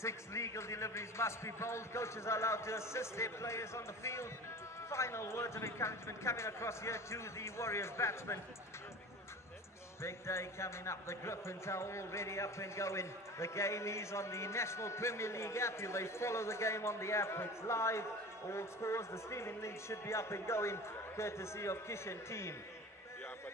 6 legal deliveries must be bowled. Coaches are allowed to assist their players on the field. Final words of encouragement coming across here to the Warriors batsmen. Big day coming up. The Griffins are already up and going. The game is on the National Premier League app. You may follow the game on the app. It's live. All scores. The streaming link should be up and going, courtesy of Kishan team. Yeah, but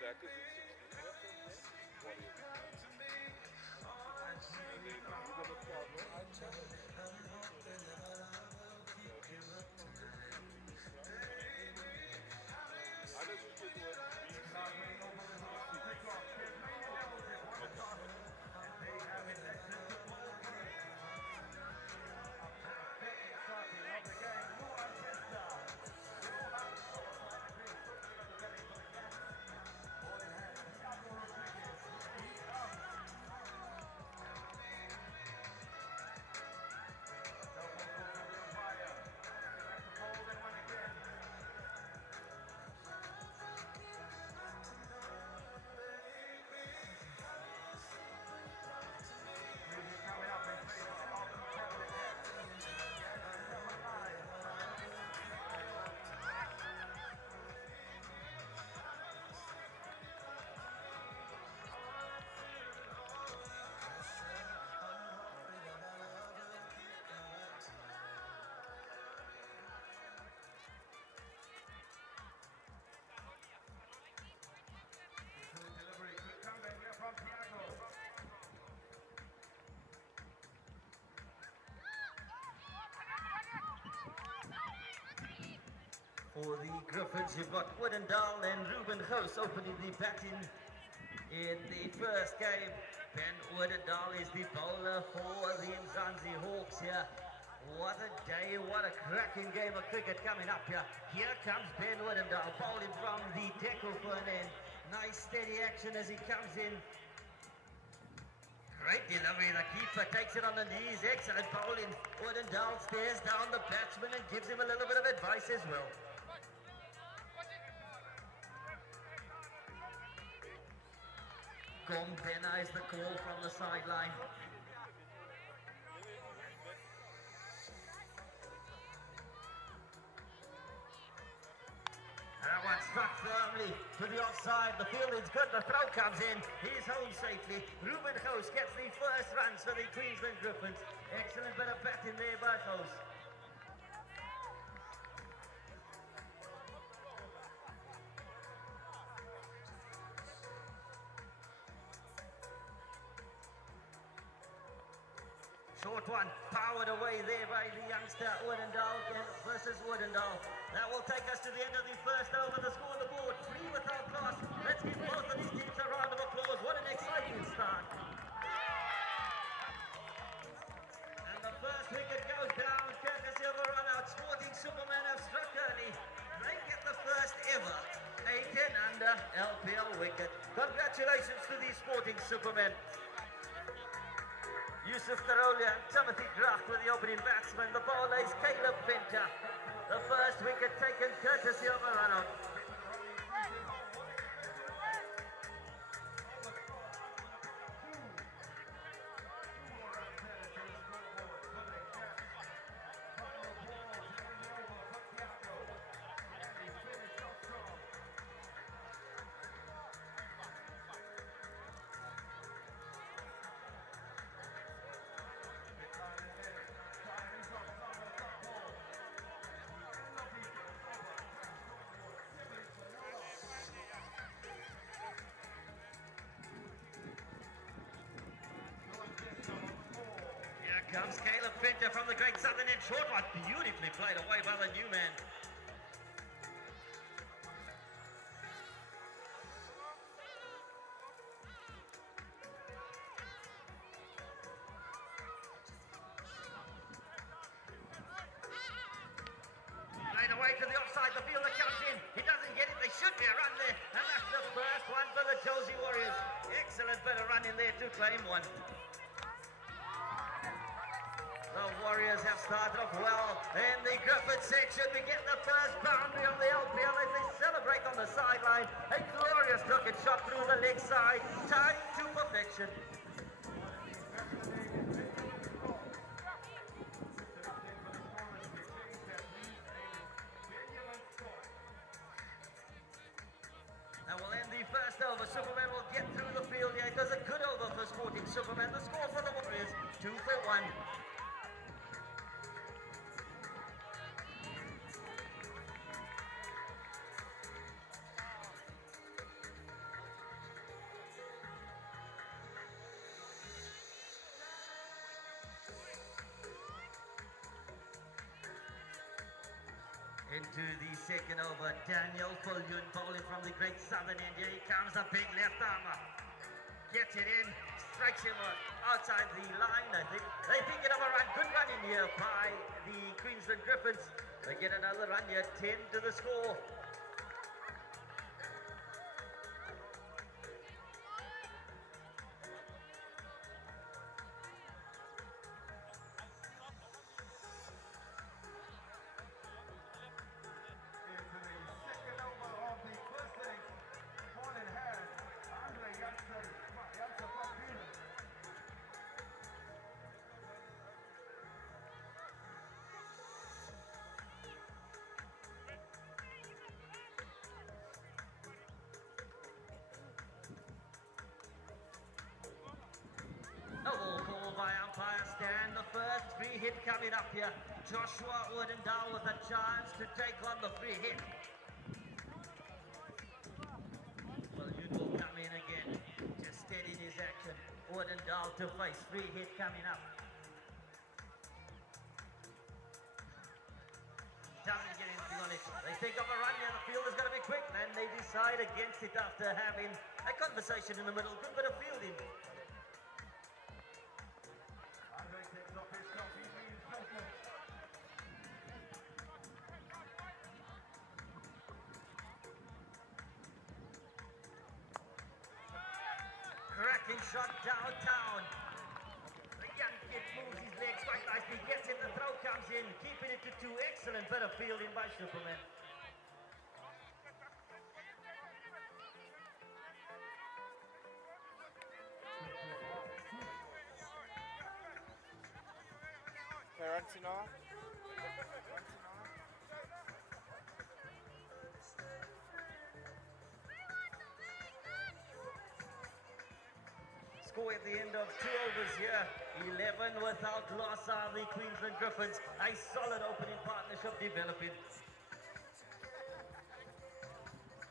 For the Griffins, you've got Woodendal and Ruben House opening the batting in the first game. Ben Woodendal is the bowler for the Mzansi Hawks here. What a day, what a cracking game of cricket coming up here. Here comes Ben Woodendal, bowling from the deckle for an end. Nice steady action as he comes in. Great delivery, the keeper takes it on the knees. Excellent bowling. Woodendal stares down the batsman and gives him a little bit of advice as well. Gombena is the call from the sideline. That one struck firmly to the offside. The field is good. The throw comes in. He's home safely. Ruben House gets the first runs for the Queensland Griffins. Excellent bit of batting there by House. Short one, powered away there by the youngster Woodendal versus Woodendal. That will take us to the end of the first over. The score on the board, 3 without loss. Let's give both of these teams a round of applause. What an exciting start. And the first wicket goes down, courtesy of a run-out. Sporting Superman have struck early. They get the first ever 8-10 under LPL wicket. Congratulations to the Sporting Supermen. Yusuf Tarolia and Timothy Gracht were the opening batsmen. The bowler is Caleb Venter. The first wicket taken courtesy of a run-out. Comes Caleb Venter from the Great Southern End. Short one, beautifully played away by the new man. Played away to the offside, the fielder comes in. He doesn't get it, there should be a run there. And that's the first one for the Josie Warriors. Excellent bit of run in there to claim one. The Warriors have started off well in the Griffin section. We get the first boundary on the LPL as they celebrate on the sideline. A glorious cricket shot through the leg side, timed to perfection. 2 for 1. Into the second over, Daniel Fulyun bowling from the great southern end. Here he comes, a big left armer. Gets it in, strikes him outside the line, I think. They pick it up a run, good run in here by the Queensland Griffins. They get another run here, 10 to the score. No ball called by umpire Stan. The first free hit coming up here. Joshua Ordendal with a chance to take on the free hit. Well, you will come in again. Just steadying his action. Ordendal to face. Free hit coming up. Doesn't get anything on it. They think of a run here. The field is going to be quick. And they decide against it after having a conversation in the middle. Good bit of fielding. Cracking shot downtown. The young kid moves his legs quite nicely, gets it, the throw comes in, keeping it to 2. Excellent bit of fielding by Superman. Score at the end of 2 overs here. 11 without loss are the Queensland Griffins. A solid opening partnership developing.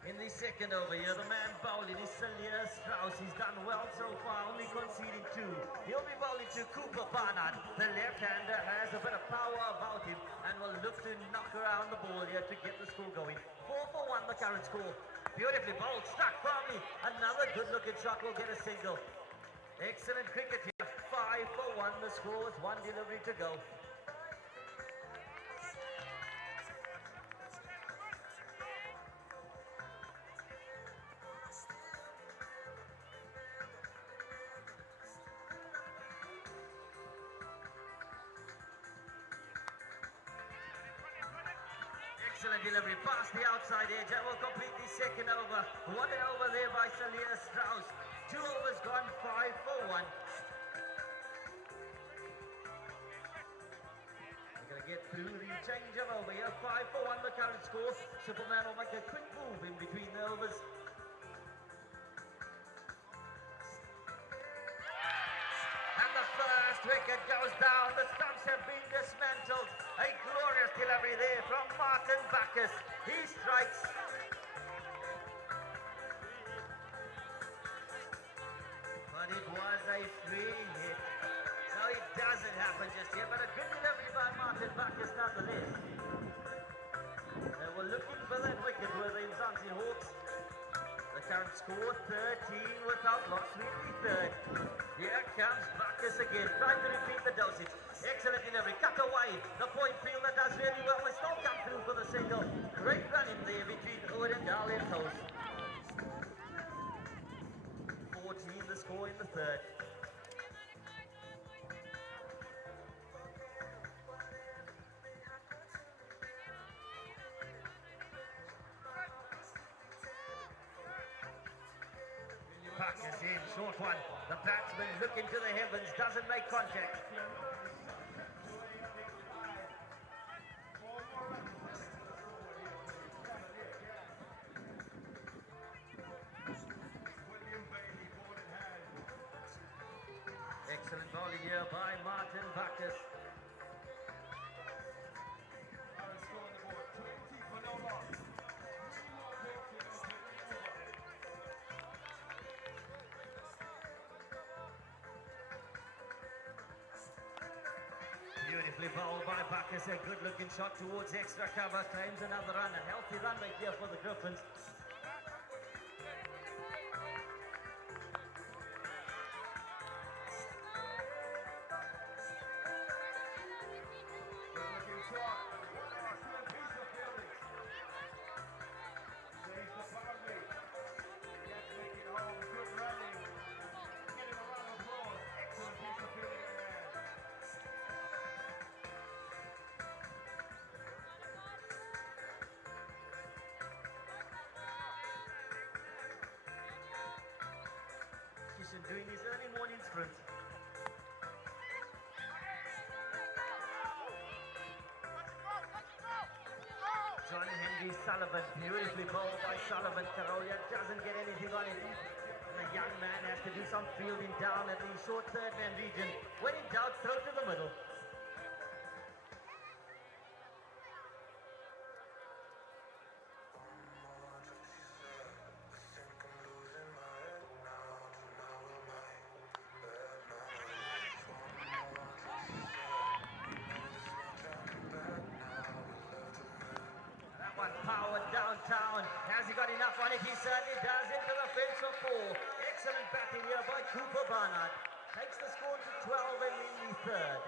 In the second over here, the man bowling is Salir Strauss. He's done well so far, only conceding 2. He'll be bowling to Cooper Barnard. The left-hander has a bit of power about him and will look to knock around the ball here to get the score going. 4 for 1 the current score. Beautifully bowled, struck firmly. Another good-looking shot will get a single. Excellent cricket here. 5 for 1 the score with 1 delivery to go. Excellent delivery past the outside edge and will complete the second over. 1 over there by Salir Strauss. 2 overs gone, 5 for 1. They're going to get through the change of over here. 5 for 1 the current score. Superman will make a quick move in between the overs. And the first wicket goes down. The stumps have been dismantled. A glorious delivery there from Martin Bacchus. He strikes. But it was a free hit. So it doesn't happen just yet. But a good delivery by Martin Bacchus nonetheless. They were looking for that wicket were the Mzansi Hawks. The current score 13 without loss, 23rd. Here comes Bacchus again, trying to repeat the dosage. Excellent delivery, cut away. The point fielder does really well. We still come through for the single. Great run in there between Owen and Dal and Toast. 14 the score in the third. Bacchus in, short one. The batsman looking to the heavens, doesn't make contact. Excellent bowling bowled here by Martin Bacchus. Beautifully bowled by Bacchus, a good looking shot towards extra cover, claims another run, a healthy run rate here for the Griffins. Doing his early morning sprint. John Henry Sullivan, beautifully bowled by Sullivan. Karolia doesn't get anything on it. The young man has to do some fielding down at the short third man region. When in doubt, throw to the middle. Power downtown. Has he got enough on it? He certainly does. Into the fence for 4. Excellent batting here by Cooper Barnard. Takes the score to 12 and in the third.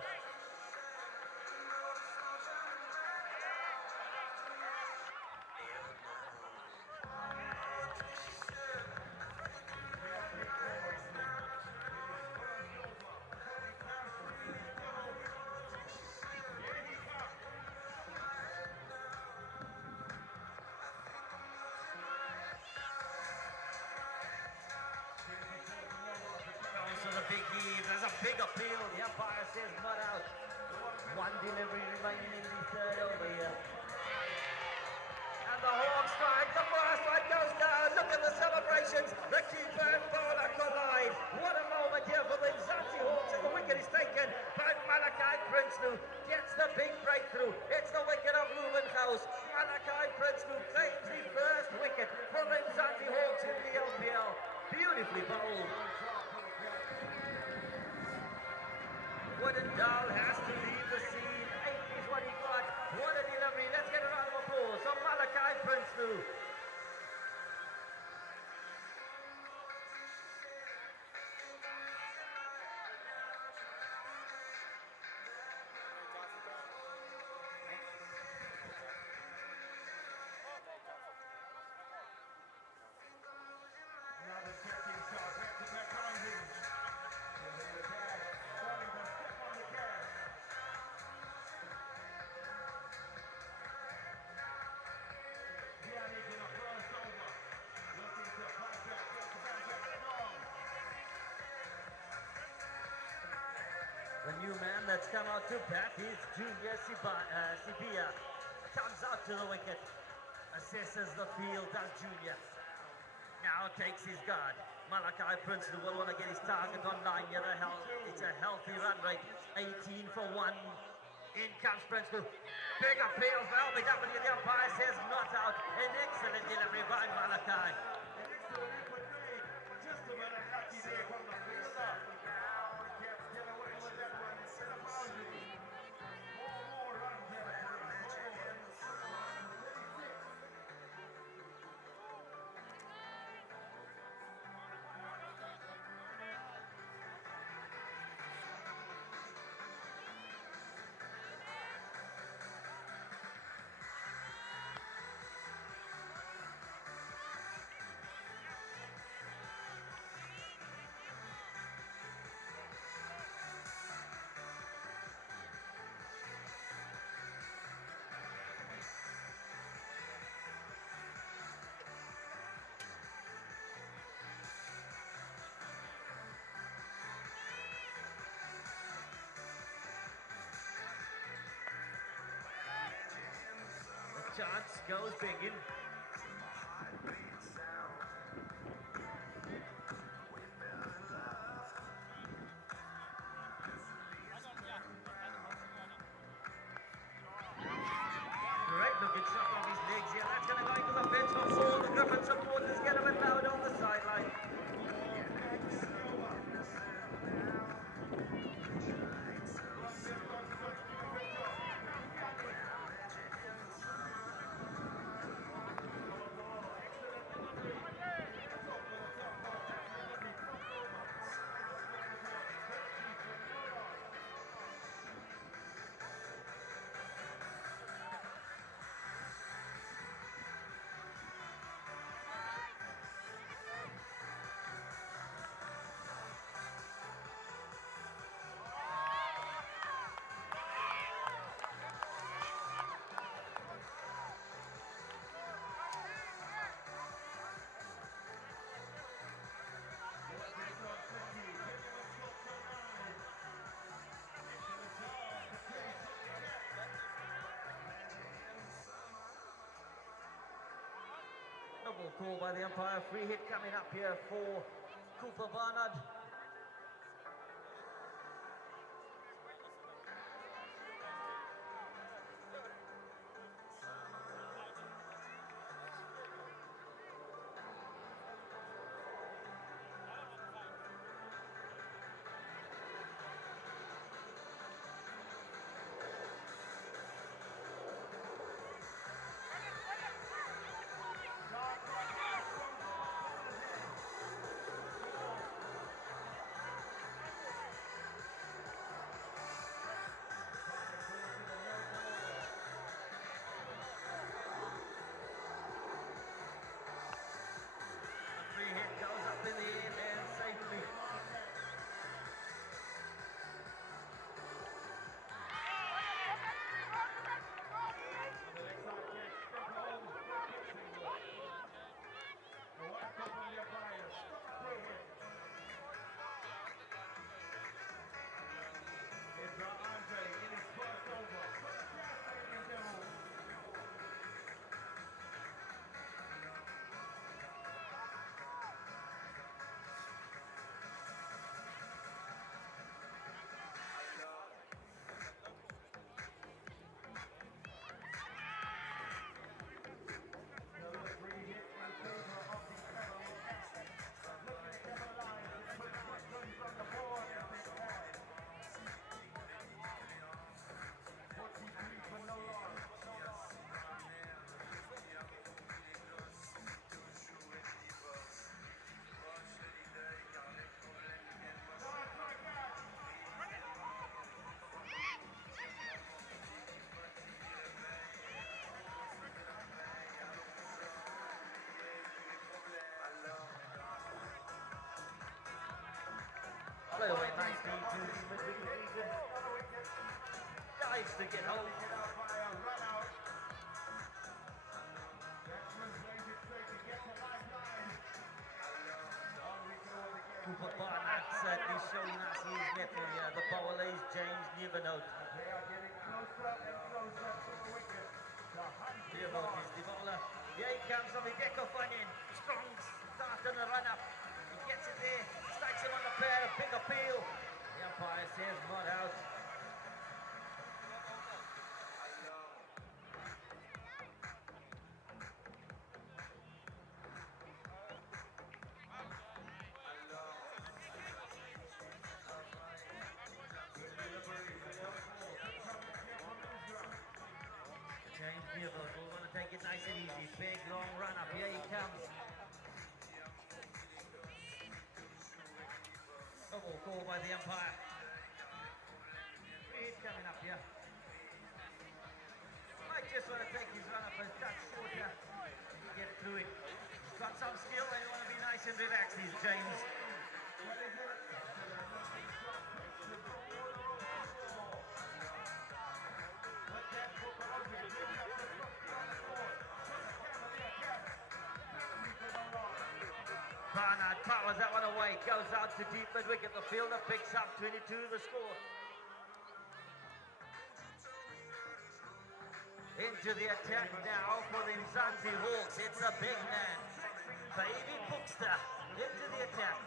Big heave, there's a big appeal, the umpire says not out. One delivery remaining in the third over here. And the Hawks strike, the first one goes down, look at the celebrations, the keeper and bowler collide. What a moment here for the Mzansi Hawks, and the wicket is taken by Malachi Prinsloo. Gets the big breakthrough, it's the wicket of Rubenhaus. Malachi Prinsloo claims the first wicket for the Mzansi Hawks in the LPL. Beautifully bowled. Woodendale has to leave the scene. 8 is what he got. What a delivery. Let's get a round of applause for Malachi Prinsloo. The new man that's come out to bat is Junior Sibia. Comes out to the wicket. Assesses the field, does Junior. Now takes his guard. Malachi Prinsloo will want to get his target on line here. It's a healthy run rate. 18 for 1. In comes Prinsloo. Big appeal for LBW. The umpire says not out. An excellent delivery by Malachi. Just about a lucky day from the fielder. Get away with that one instead of boundary. More runs there. Chance goes big in. Double call by the umpire. Free hit coming up here for Cooper Barnard. Free hit goes up in the air there safely. Play away nicely to the mid-wicket. Dives to get home. Cooper Barnard certainly showing us his mettle here. The bowler is James Nevernote. Nevernote is the bowler. Here he comes from Hideko Fanyin. Strong start on the run-up. He gets it there. Strikes him on the pair. A big appeal. The umpire says not out. James Nevernote will want to take it nice and easy. Big long run-up. Here he comes. Double call by the umpire. Free hit coming up here. Might just want to take his run up and touch shorter to get through it. He's got some skill and you want to be nice and relaxed, he's James. Barnard powers that one away, goes out to deep mid-wicket. The fielder picks up 22 the score. Into the attack now for the Mzansi Hawks. It's a big man. Baby Bookster into the attack.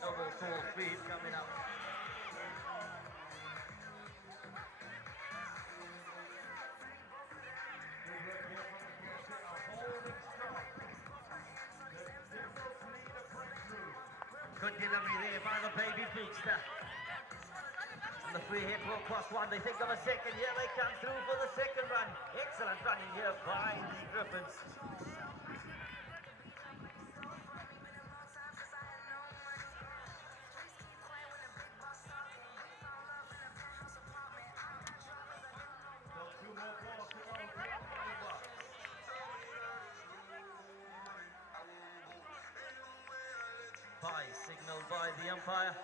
Double call feed coming up. Good delivery there by the baby Bookster. And the free hit will cross one. They think of a second. Here they come through for the second run. Excellent running here by the Griffins. Bye signal by the umpire.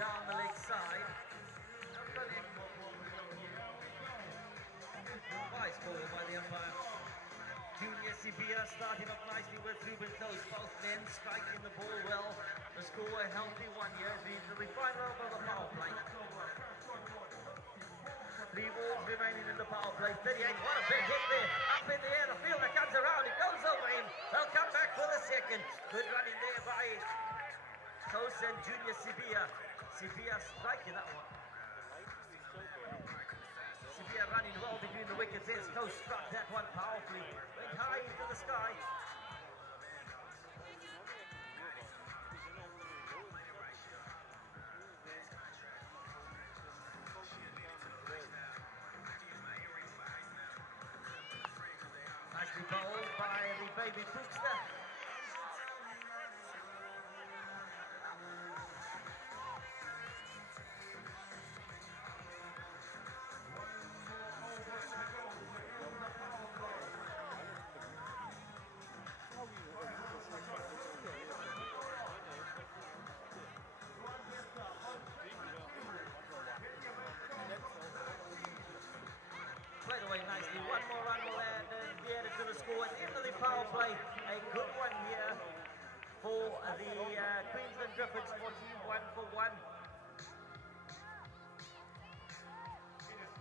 down the leg side. Wise ball by the umpire. Junior Sibia starting up nicely with Ruben Close. Both men striking the ball well. The score a healthy one here as we into the final over the power play. 3 balls remaining in the power play. 38. What a big hit there. Up in the air. The fielder comes around. It goes over him. They'll come back for the second. Good running there by Close and Junior Sibia. Sibia striking that one. Sibia running well between the wickets. There's Close struck that one powerfully. Went high into the sky. Nicely bowled by the baby Cookster. Played away nicely. One more run will add and be added to the score. At the end of the power play, a good one here for the Queensland Griffins. 14-1 for 1. Just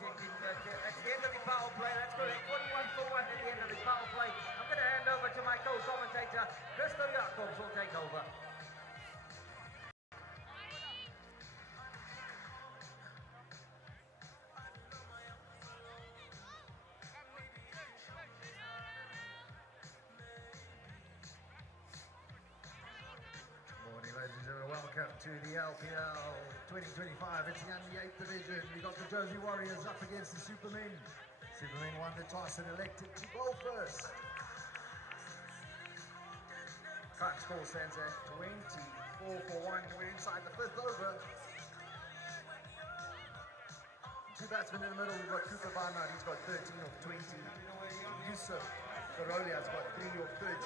checking. That's the end of the power play. That's correct. 41 for 1 at the end of the power play. I'm going to hand over to my co-commentator, Christo Jacobs, will take over. Ladies and gentlemen, welcome to the LPL 2025. It's the under 8th division. We've got the Jersey Warriors up against the Supermen. Supermen won the toss and elected to bowl first. Current score stands at 24 for 1. We're inside the 5th over. 2 batsmen in the middle. We've got Cooper Barnard. He's got 13 of 20. Yusuf Garolia's got 3 of 13.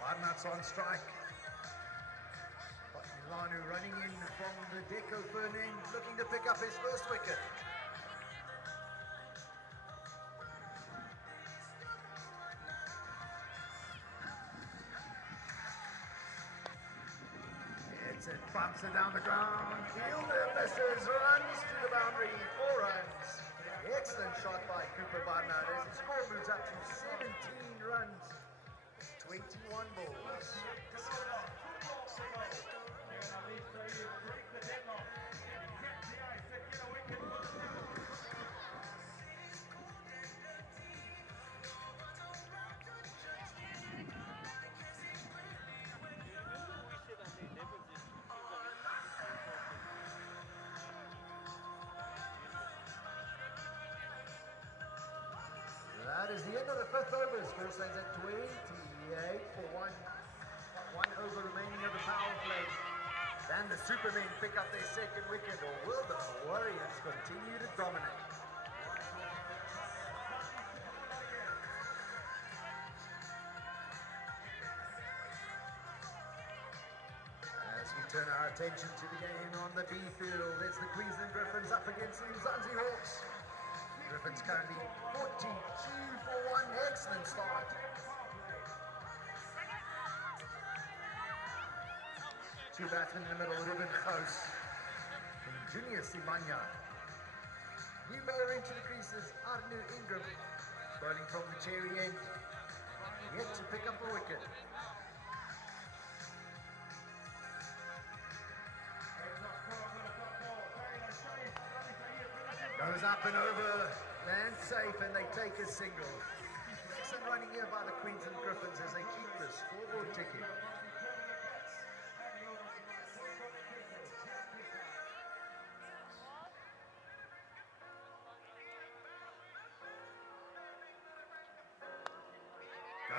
Barnard's on strike. Milano running in from the Deco Fernand, looking to pick up his first wicket. It's it, bumps it down the ground. Fielder misses, runs to the boundary, 4 runs. Excellent shot by Cooper Barnard as the score moves up to 17 runs, 21 balls. That is the end of the 5th over. Score stands at 28 for 1. 1 over remaining of the power play. And the Supermen pick up their second wicket, or will the Warriors continue to dominate? As we turn our attention to the game on the B field, it's the Queensland Griffins up against the Mzansi Hawks. Griffins currently 42 for 1. Excellent start. Two batsmen in the middle, Ruben Close and Junior Simanya. New batter into the creases, Arnu Ingram, bowling from the cherry end, yet to pick up a wicket. Goes up and over, land safe, and they take a single. Excellent running here by the Queensland Griffins as they keep this scoreboard ticking.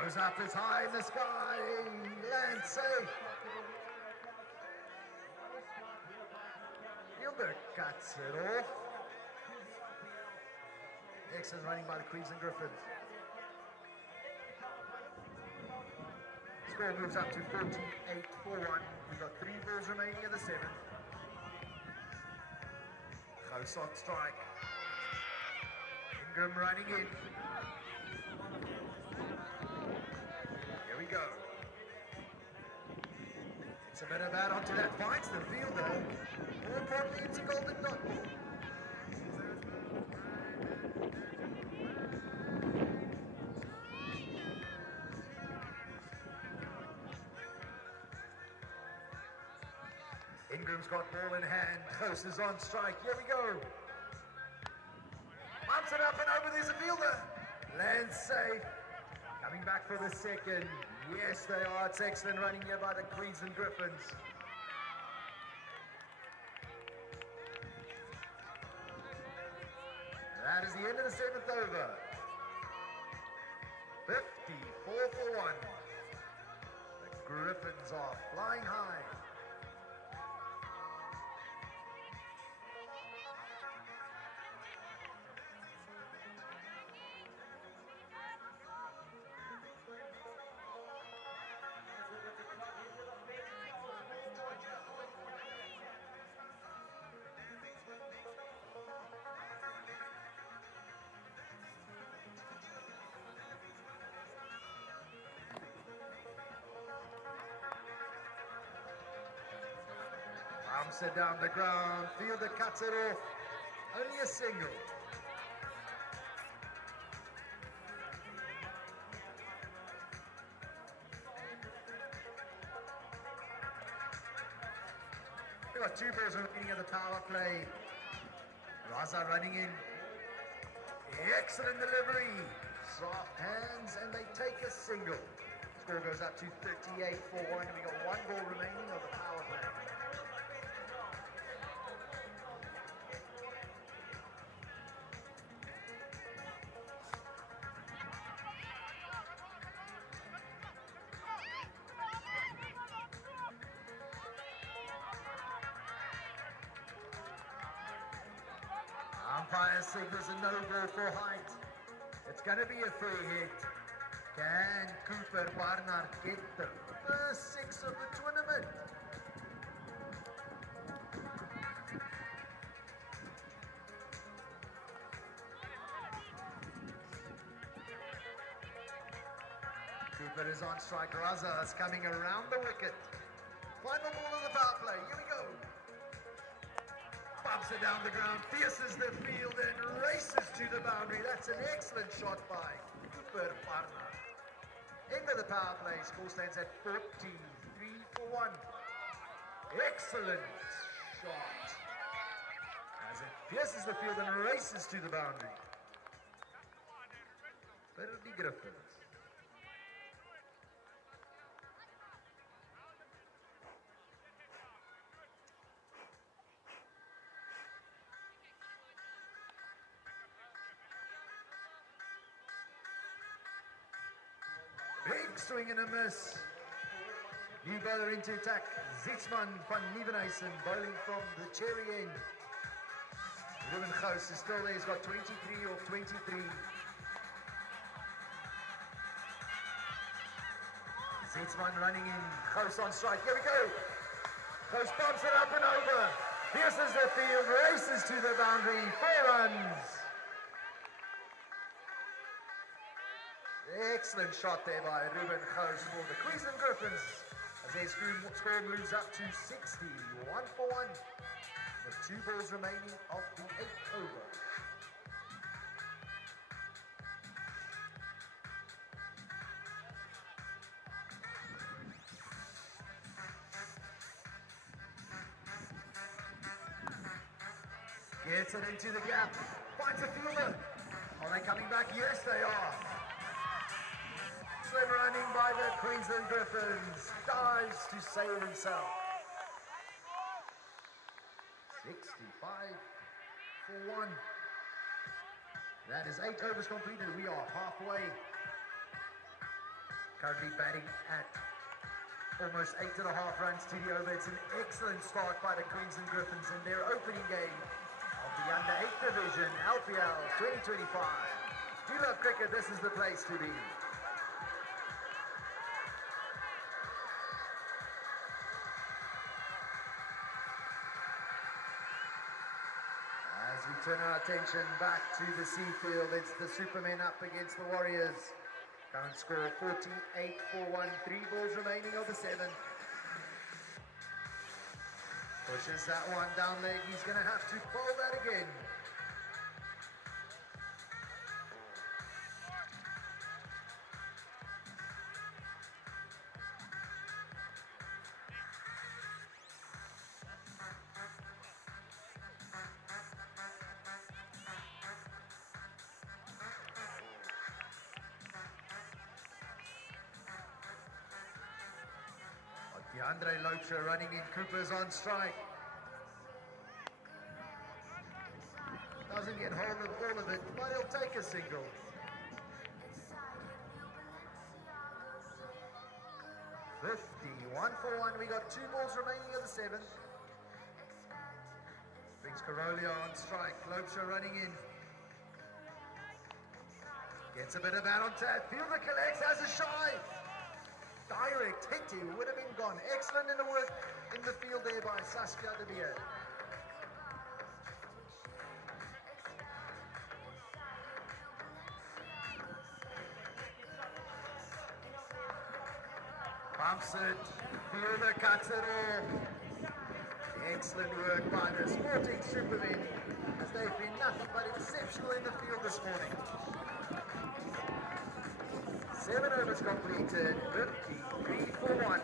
Goes up as high in the sky, land safe. Fielder cuts it off. Excellent running by the Queensland Griffins. Score moves up to 48 for 1. We've got 3 balls remaining. remaining of the 7th. Close on strike. Ingram running in. Here we go. It's a bit of bat onto that. Finds the fielder. More importantly, it's a golden dot ball. Ingram's got ball in hand. Close is on strike. Here we go. Bumps it up and over. There's a fielder. Lands safe. Coming back for the second. Yes, they are. It's excellent running here by the Queensland Griffins. That is the end of the 7th over. 54 for 1. The Griffins are flying high. Bumps it down the ground, fielder cuts it off, only a single. We've got 2 balls remaining of the power play. Raza running in. Excellent delivery. Soft hands and they take a single. Score goes up to 38 for 1 and we've got 1 ball remaining of the power play. Umpire signals a no ball for height. It's going to be a free hit. Can Cooper Barnard get the first 6 of the tournament? Cooper is on strike. Raza is coming around the wicket. Final ball of the power play. Here we go. Bumps it down the ground, pierces the field and races to the boundary. That's an excellent shot by Cooper Barnard. End of the power play. Score stands at 43 for 1. Excellent shot. As it pierces the field and races to the boundary. But it'll be Griffins. Big swing and a miss. New bowler into attack. Zietsman van Nieuwenhuizen bowling from the cherry end. Ruben Gous is still there. He's got 23 off 23. Zietsman running in. Gous on strike. Here we go. Gous bumps it up and over. Pierces the field. Races to the boundary. 4 runs. Excellent shot there by Ruben Gous for the Queensland Griffins as their score moves up to 60, 1 for 1, with 2 balls remaining of the 8th over. Gets it into the gap, finds a fielder. Are they coming back? Yes, they are. Running by the Queensland Griffins, dives to save himself. 65 for 1. That is 8 overs completed. We are halfway. Currently batting at almost 8.5 runs to the over. It's an excellent start by the Queensland Griffins in their opening game of the Under 8 Division LPL 2025. If you love cricket, this is the place to be. turn our attention back to the Seafield. It's the Supermen up against the Warriors. Current score 48 for 1. 3 balls remaining of the 7th. Pushes that one down leg. He's going to have to bowl that again. Andre Locher running in, Cooper's on strike. Doesn't get hold of all of it, but he'll take a single. One for 1, we got 2 balls remaining of the 7th. Brings Carolio on strike, Locher running in. Gets a bit of bat on tap, fielder collects, has a shy. Direct hit, he would have been gone. Excellent in the work in the field there by Saskia de Beer. Bumps it, fielder cuts it off. Excellent work by the Sporting Supermen, as they've been nothing but exceptional in the field this morning. 7 overs completed, 53 for 1.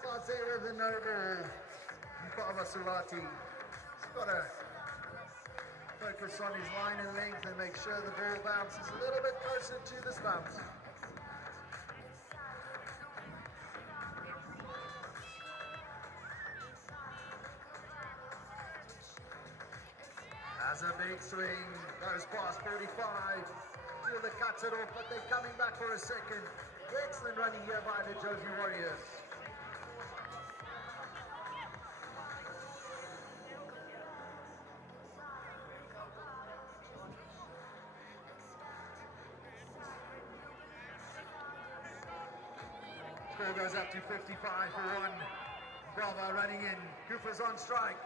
Starts there with the noble Mpava Sulati. He's got to focus on his line and length and make sure the ball bounces a little bit closer to the stumps. Has a big swing, goes past 45. Fielder cuts it off, but they're coming back for a second. Excellent running here by the Josie Warriors. Score goes up to 55 for 1. Bravo running in. Cooper's on strike.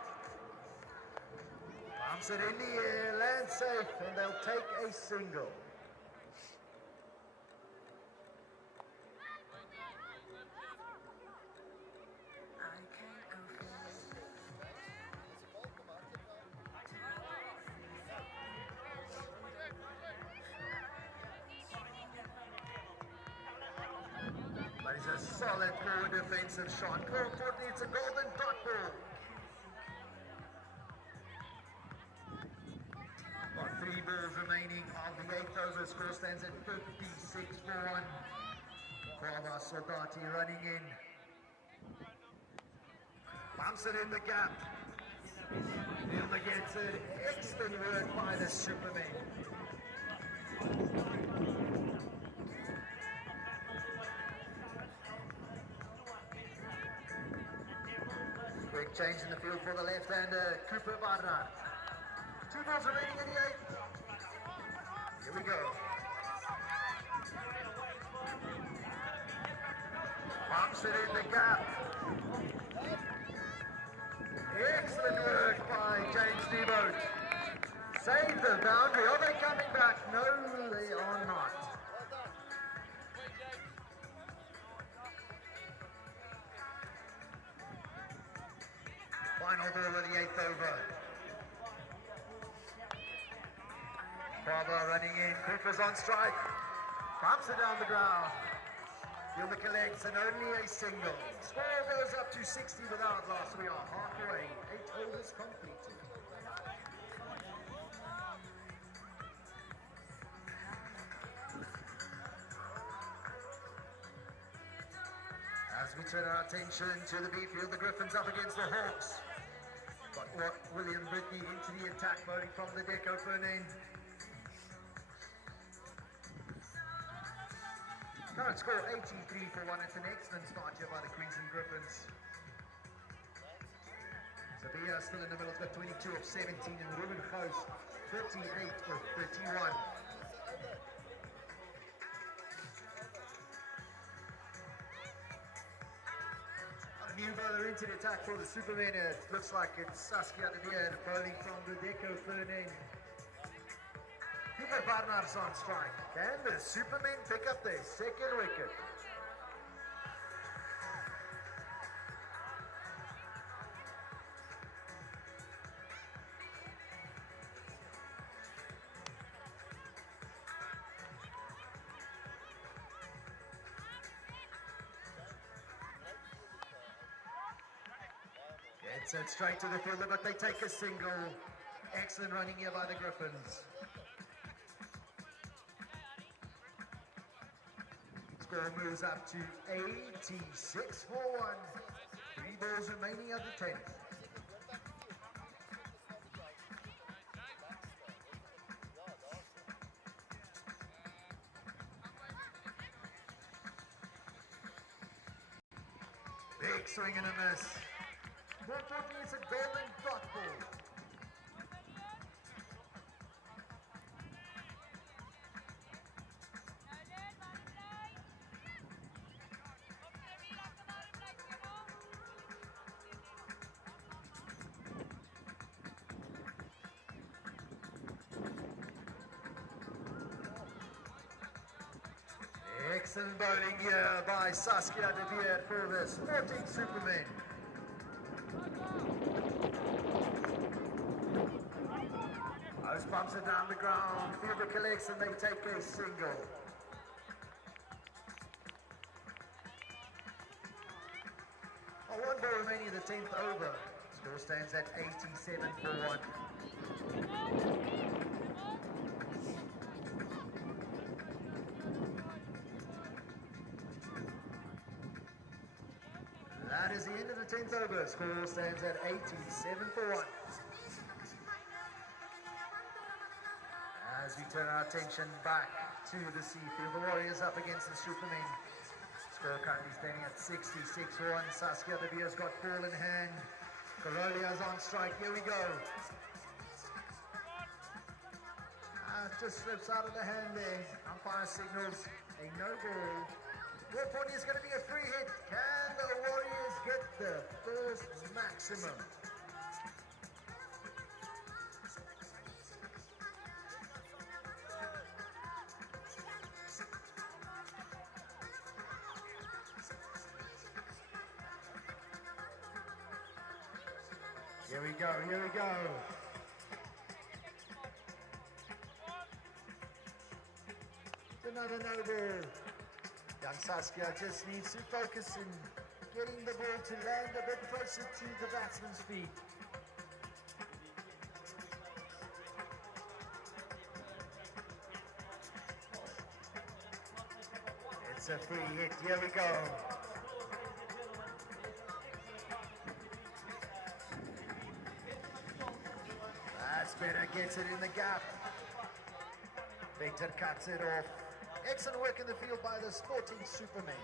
Bumps it in the air, lands safe, and they'll take a single. But it's a solid forward defensive shot. More importantly, it's a golden dot ball. Got 3 balls remaining of the 8th over. Score stands at 56 for 1. Brava Soldati running in. Bumps it in the gap. Fielder gets it. Excellent work by the Superman. Quick change in the field for the left-hander, Cooper Barnard. 2 balls remaining in the 8th. Here we go. Bumps it in the gap. Excellent work by James Deboat. Save the boundary. Are they coming back? No, they are not. Final ball of the 8th over. Bravo running in. Cooper's on strike. Bumps it down the ground. Fielder collects and only a single. Score goes up to 60 without loss. We are halfway. 8 overs completed. As we turn our attention to the B field, the Griffins up against the Hawks. Got William Brittany into the attack, voting from the deck open end. Current score 83-1. It's an excellent start here by the Queensland Griffins. Sabia still in the middle, has got 22 of 17, and Ruben Gous 38 of 31. New bowler into the attack for the Supermen. It looks like it's Saskia de Beer bowling from the deco third end. Hugo Barnard's on strike. Can the Supermen pick up their second wicket? It's it straight to the fielder, but they take a single. Excellent running here by the Griffins. Score moves up to 86 for 1. 3 balls remaining of the 10th. Big swing and a miss. More importantly, it's a golden dot ball. Excellent bowling here by Saskia de Beer for the Sporting Supermen. House bumps it down the ground, fielder collects and they take a single. One ball remaining in the 10th over. Score stands at 87 for 1. That is the end of the 10th over. Score stands at 87 for 1. As we turn our attention back to the C field, the Warriors up against the Supermen. Score currently standing at 66 for 1. Saskia de Beer's got ball in hand. Carolia's on strike. Here we go. Just slips out of the hand there. Umpire signals a no ball. More importantly, it's going to be a free hit. Can the Warriors get the first maximum? Here we go, here we go. Another no ball. Young Saskia just needs to focus in getting the ball to land a bit closer to the batsman's feet. It's a free hit, here we go. That's better, gets it in the gap. Victor cuts it off. Excellent work in the field by the Sporting Supermen.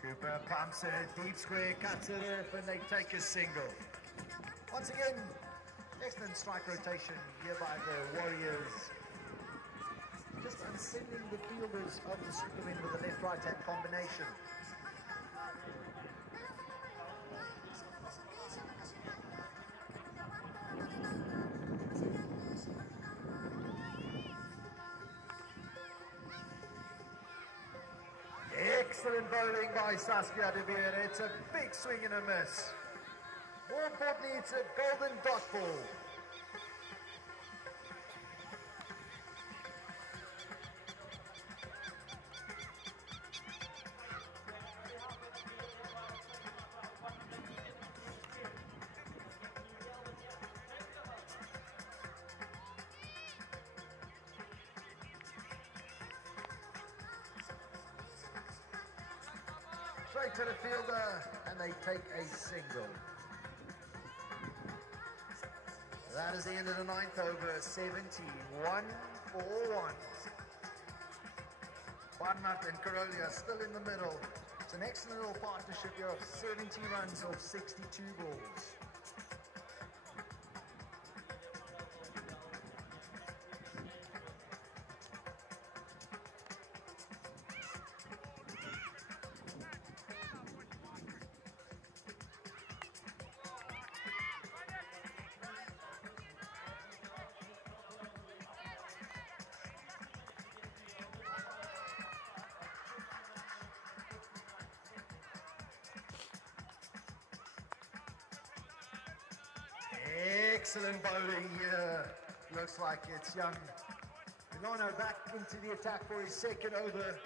Cooper pumps it, deep square, cuts it off, and they take a single. Once again, excellent strike rotation here by the Warriors. Just unsending the fielders of the Supermen with a left-right-hand combination. Excellent bowling by Saskia de Beer. It's a big swing and a miss. More importantly, it's a golden dot ball. Straight to the fielder, and they take a single. That is the end of the 9th over, 17, 1 for 1. Barnard and Karolia still in the middle. It's an excellent little partnership here of 70 runs off 62 balls. Excellent bowling here. Looks like it's young Milano back into the attack for his second over.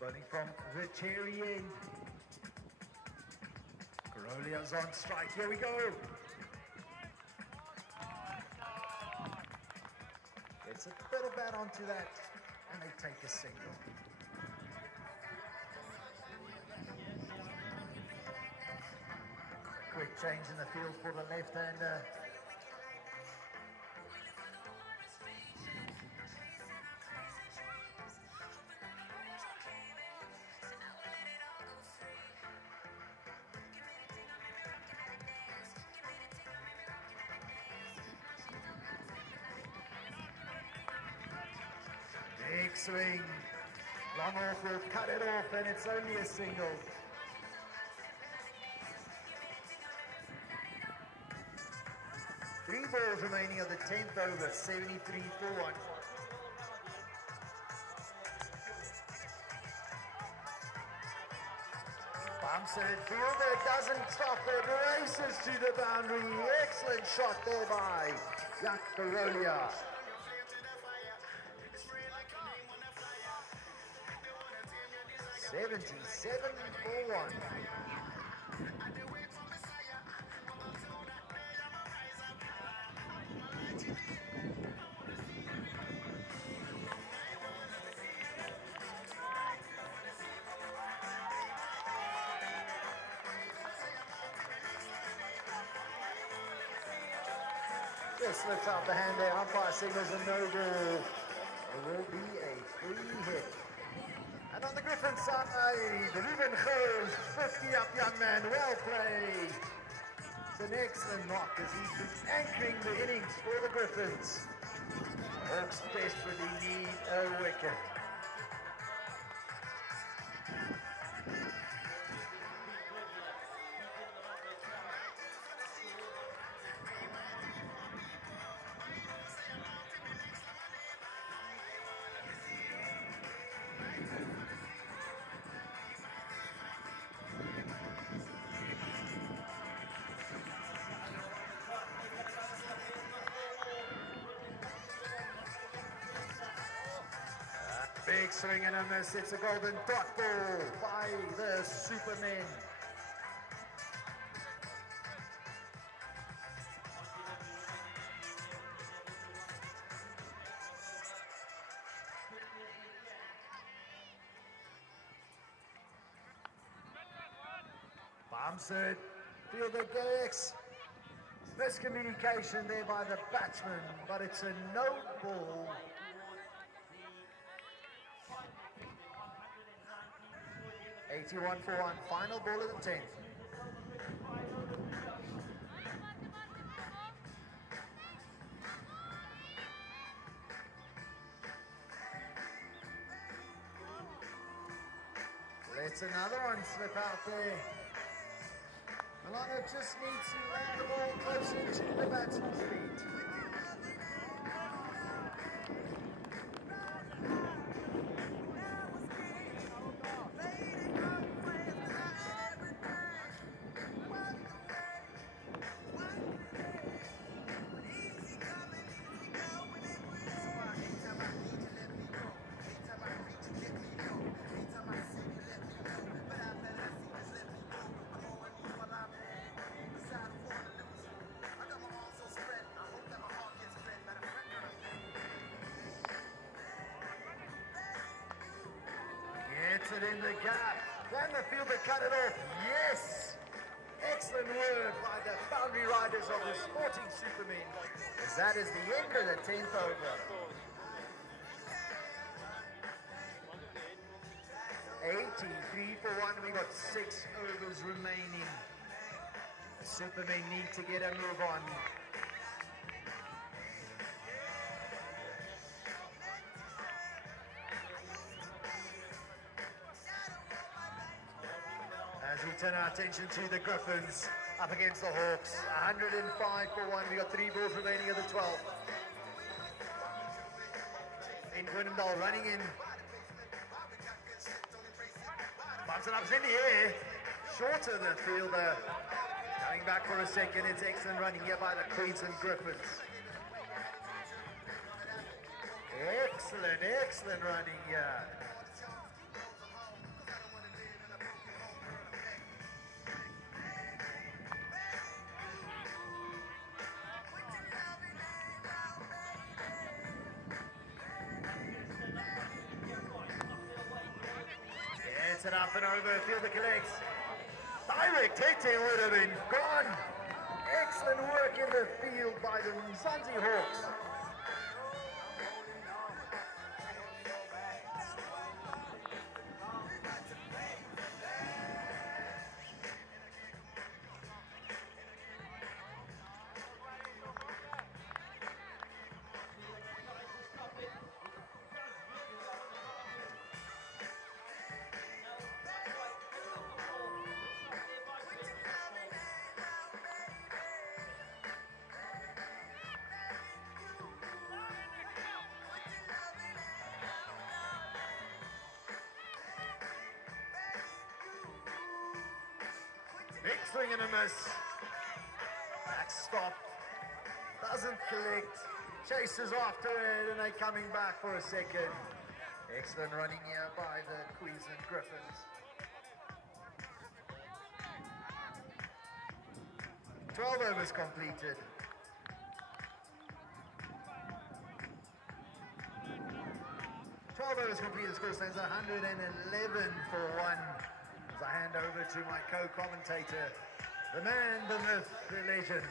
Bowling from the cherry end. Karolia's on strike. Here we go. Gets a bit of bat onto that, and they take a single. Quick change in the field for the left-hander. Big swing. Long off will cut it off, and it's only a single. Three balls remaining of the 10th over, 73 for 1. Bumps it, fielder doesn't stop it, races to the boundary. Excellent shot there by Karolia. 77 for 1. Just slips out the hand there. Umpire signals a no ball. It will be a free hit. And on the Griffins side, Ruben goes 50 up, young man. Well played. It's an excellent knock as he's been anchoring the innings for the Griffins. Hawks desperately need a wicket. Big swing and a miss. It's a golden dot ball by the Supermen. Bumps it. Fielder Gex. Miscommunication there by the batsman, but it's a no ball. $81 for 1, final ball of the 10th. Let's another one slip out there. Milano just needs to land the ball closer to the batsman's feet. it in the gap. Can the fielder cut it off? Yes! Excellent work by the boundary riders of the Sporting Supermen. As that is the end of the 10th over. 83 for 1. We got 6 overs remaining. The Supermen need to get a move on. As we turn our attention to the Griffins up against the Hawks. 105 for 1. We got 3 balls remaining of the 12. In Gwynendal running in. Bumps it up in the air. Shorter the fielder. Coming back for a second. It's excellent running here by the Queensland Griffins. Excellent running here. Gets it up and over, fielder collects. Direct hit would have been gone. Excellent work in the field by the Mzansi Hawks. Big swing and a miss. Backstop. Doesn't collect. Chases after it and they're coming back for a second. Excellent running here by the Queensland Griffins. 12 overs completed. The score stands 111 for 1. As I hand over to my co-commentator, the man, the myth, the legend.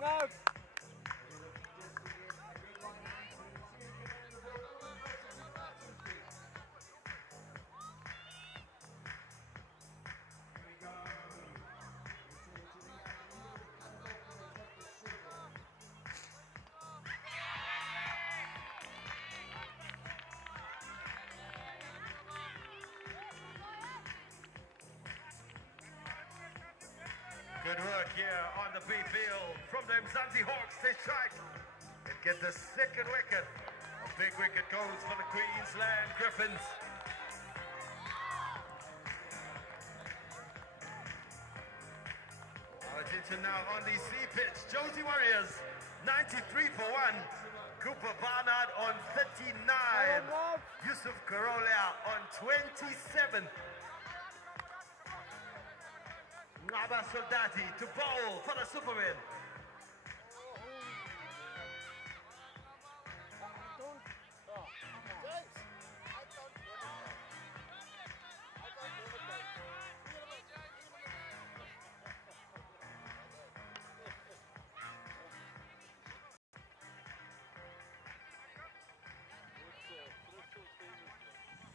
Come on. Good work here on the B field from the Mzansi Hawks. They strike and get the second wicket. A big wicket goes for the Queensland Griffins. Our attention now on the C pitch. Josie Warriors, 93 for 1. Cooper Barnard on 39. Yusuf Karolia on 27. Ngaba Soldati to bowl for the Superman.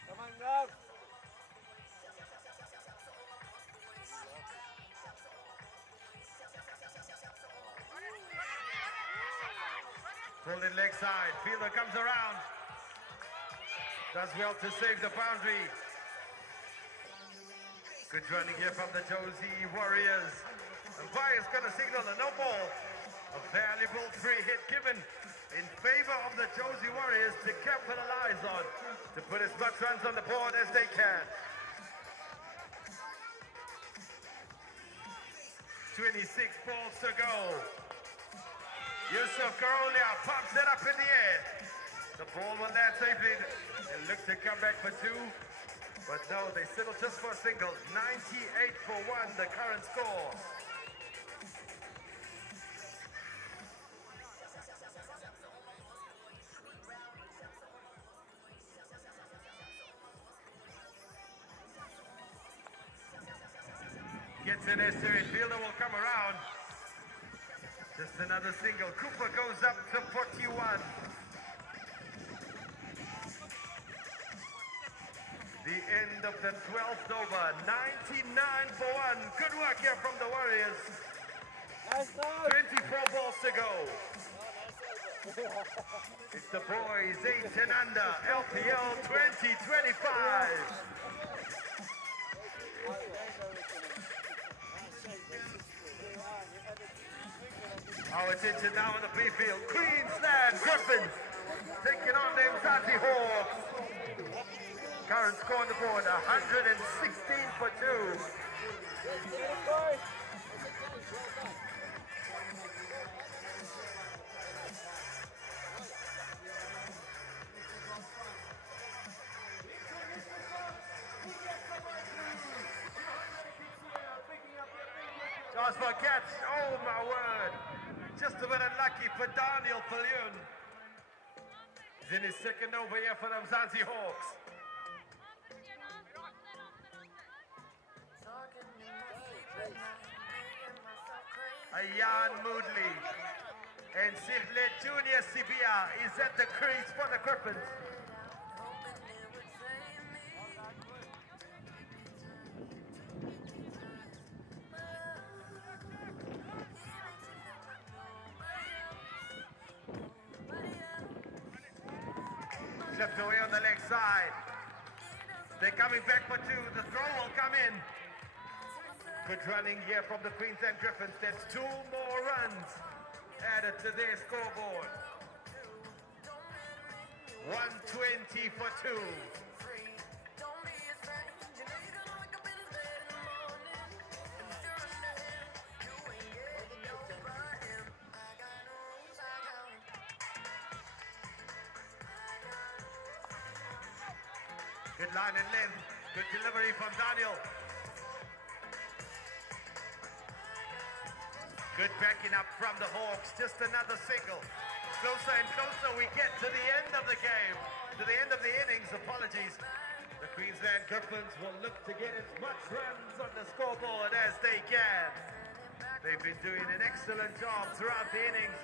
Come on, Rob. Pulled in leg side, fielder comes around. Does well to save the boundary. Good running here from the Josie Warriors. Umpire's going to signal a no ball. A valuable free hit given in favor of the Josie Warriors to capitalize on, to put as much runs on the board as they can. 26 balls to go. Yusuf Karolia pumps it up in the air. The ball will land safely. They look to come back for two, but no, they settle just for a single. 98 for 1, the current score. Gets an necessary, fielder will come around. Just another single. Cooper goes up to 41. The end of the 12th over. 99 for 1. Good work here from the Warriors. 24 balls to go. It's the boys 8 and under. LPL 2025. Our attention now on the B field. Queensland Griffins taking on the Mzansi Hawks. Current score on the board, 116 for 2. Just for catch, oh my word. Just a bit unlucky for Daniel Pallion. He's in his second over here for the Mzansi Hawks. Ayan Moodley and Sihle Junior Sibia is at the crease for the Griffins. Clipped away on the leg side. They're coming back for two. The throw will come in. Good running here from the Queensland Griffins. There's 2 more runs added to their scoreboard. 120 for 2. Good line and length. Good delivery from Daniel. Good backing up from the Hawks. Just another single. Closer and closer we get to the end of the game. To the end of the innings. Apologies. The Queensland Griffins will look to get as much runs on the scoreboard as they can. They've been doing an excellent job throughout the innings.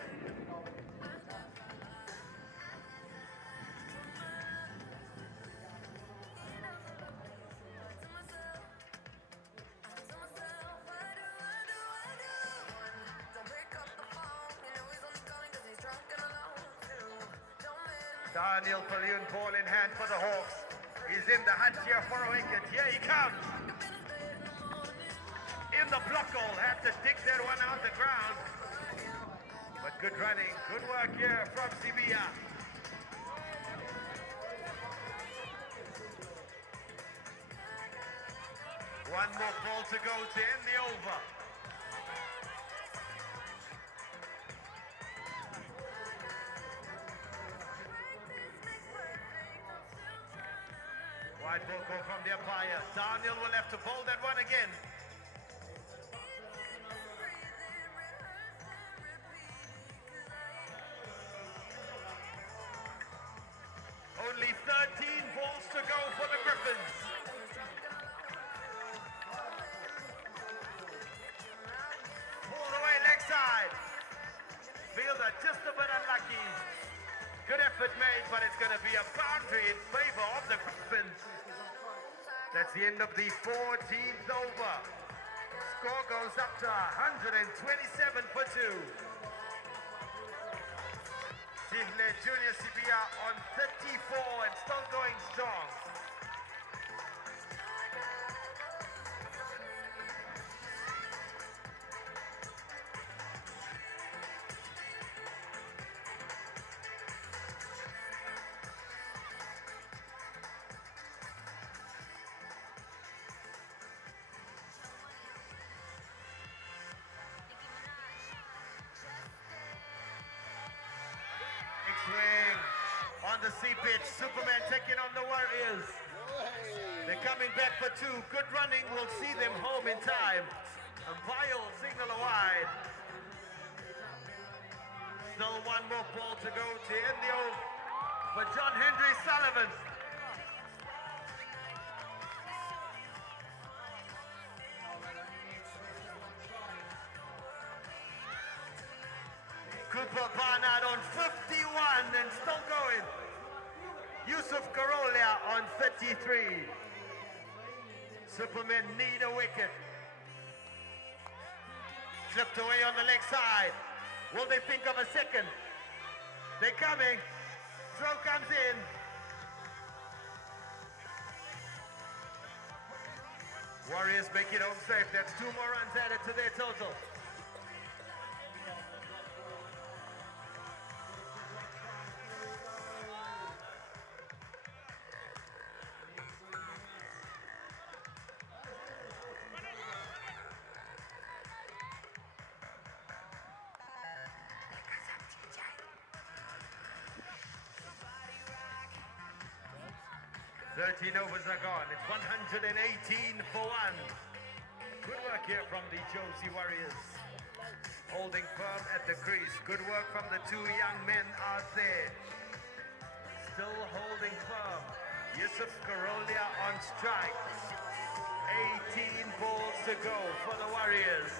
Daniel Pallion, ball in hand for the Hawks. He's in the hunt here for a wicket. Here he comes. In the block hole, had to dig that one out the ground. But good running, good work here from Sibia. One more ball to go to end the over. Wide ball call from the umpire. Daniel will have to bowl that one again. Only 13 balls to go for the Griffins. Pulled away leg side. Fielder just a bit unlucky. Good effort made, but it's going to be a boundary in favor of the Griffins. That's the end of the 14th over. Score goes up to 127 for 2. Sidle Junior Sibia on 34 and still going strong. Swing on the sea pitch. Superman taking on the Warriors. They're coming back for 2. Good running will see them home in time. A vile signal wide. Still one more ball to go to end the over for John Henry Sullivan. Cooper Barnard on 51 and still going. Yusuf Karolia on 33. Supermen need a wicket. Flipped away on the leg side. Will they think of a second? They're coming. Throw comes in. Warriors make it home safe. That's 2 more runs added to their total. Thirteen overs are gone. It's 118 for 1. Good work here from the Josie Warriors. Holding firm at the crease. Good work from the 2 young men out there. Still holding firm. Yusuf Karolia on strike. 18 balls to go for the Warriors.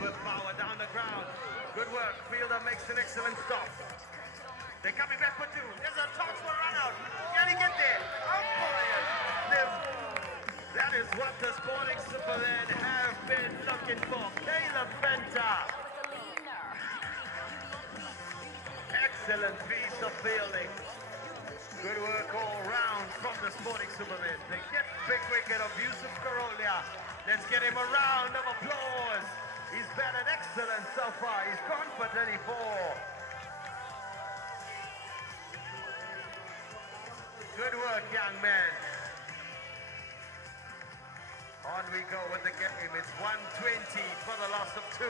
With power down the ground. Good work. Fielder makes an excellent stop. They're coming back for 2. There's a toss for a run out. Can he get there? Umpire. That is what the Sporting Supermen have been looking for. Caleb Benta. Excellent piece of fielding. Good work all round from the Sporting Supermen. They get big wicket of Yusuf Karolia. Let's get him a round of applause. He's batted excellent so far. He's gone for 34. Good work, young man. On we go with the game. It's 120 for the loss of 2.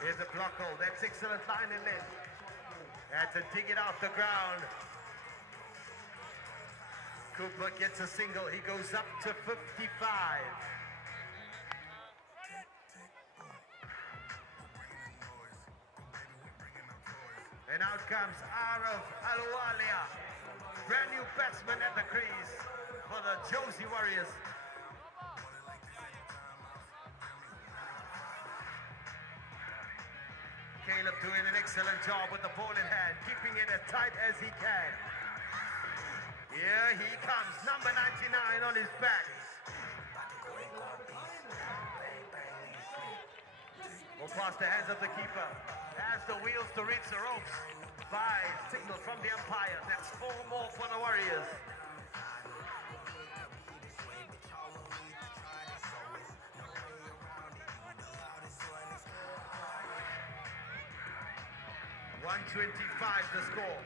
Here's a block hold. That's excellent line and length. That's a dig it off the ground. Cooper gets a single. He goes up to 55. And out comes Arif Aluwalia, brand new batsman at the crease for the Josie Warriors. Caleb doing an excellent job with the ball in hand, keeping it as tight as he can. Here he comes, number 99 on his back. Well, past the hands of the keeper. As the wheels to reach the ropes. By signal from the umpire. That's 4 more for the Warriors. .125 the score.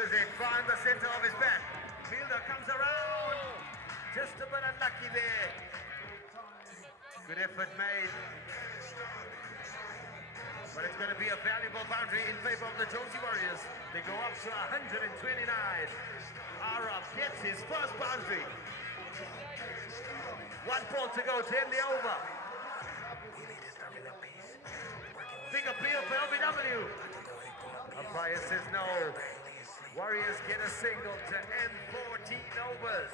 They find the center of his bat. Fielder comes around. Just a bit unlucky there. Good effort made. But it's going to be a valuable boundary in favor of the Josie Warriors. They go up to 129. Araf gets his first boundary. 1 ball to go to end the over. Big appeal for LBW. Umpire says no. Warriors get a single to end 14 overs.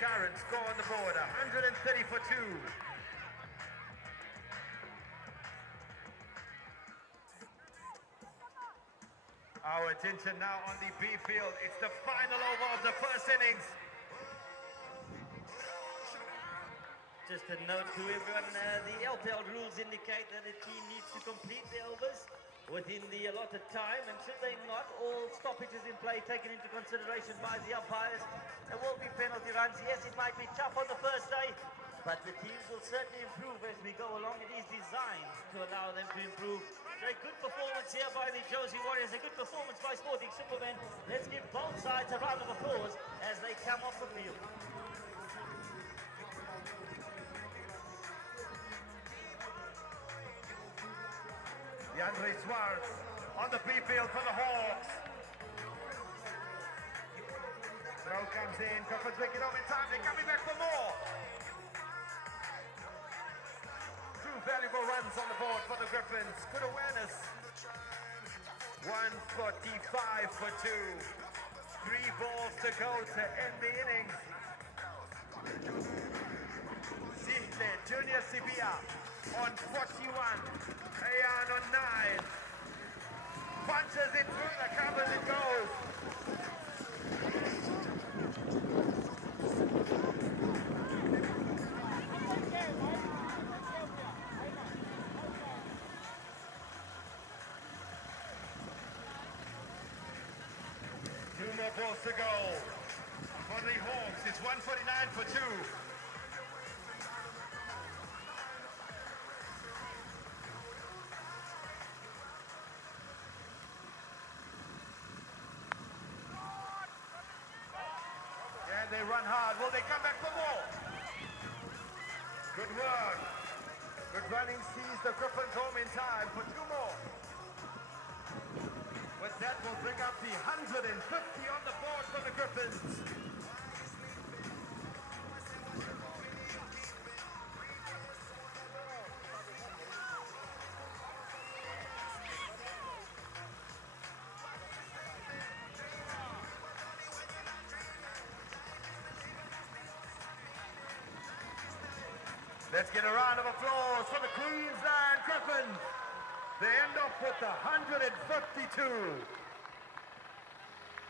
Current score on the board, 130 for 2. Our attention now on the B field. It's the final over of the first innings. Just a note to everyone, the LPL rules indicate that a team needs to complete the overs within the allotted time, and should they not, all stoppages in play taken into consideration by the umpires. There will be penalty runs. Yes, it might be tough on the first day, but the teams will certainly improve as we go along. It is designed to allow them to improve. So a good performance here by the Josie Warriors, a good performance by Sporting Supermen. Let's give both sides a round of applause as they come off the field. Andre Swartz on the B field for the Hawks. Throw comes in, Griffins make it home in time, they're coming back for more. 2 valuable runs on the board for the Griffins. Good awareness. 145 for 2. 3 balls to go to end the innings. Sihle, Junior Sibia on 41. Ayan on 9. Punches it through the covers, it goes. Two more balls to go. For the Hawks, it's 149 for 2. They run hard. Will they come back for more? Good work. Good running sees the Griffins home in time for 2 more. With that, will bring up the 150 on the board for the Griffins. Let's get a round of applause for the Queensland Griffins. They end up with 152.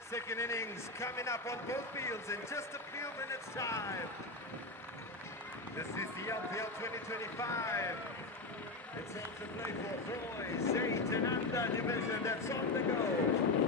Second innings coming up on both fields in just a few minutes' time. This is the LPL 2025. It's also play for boys, 8 and under division that's on the go.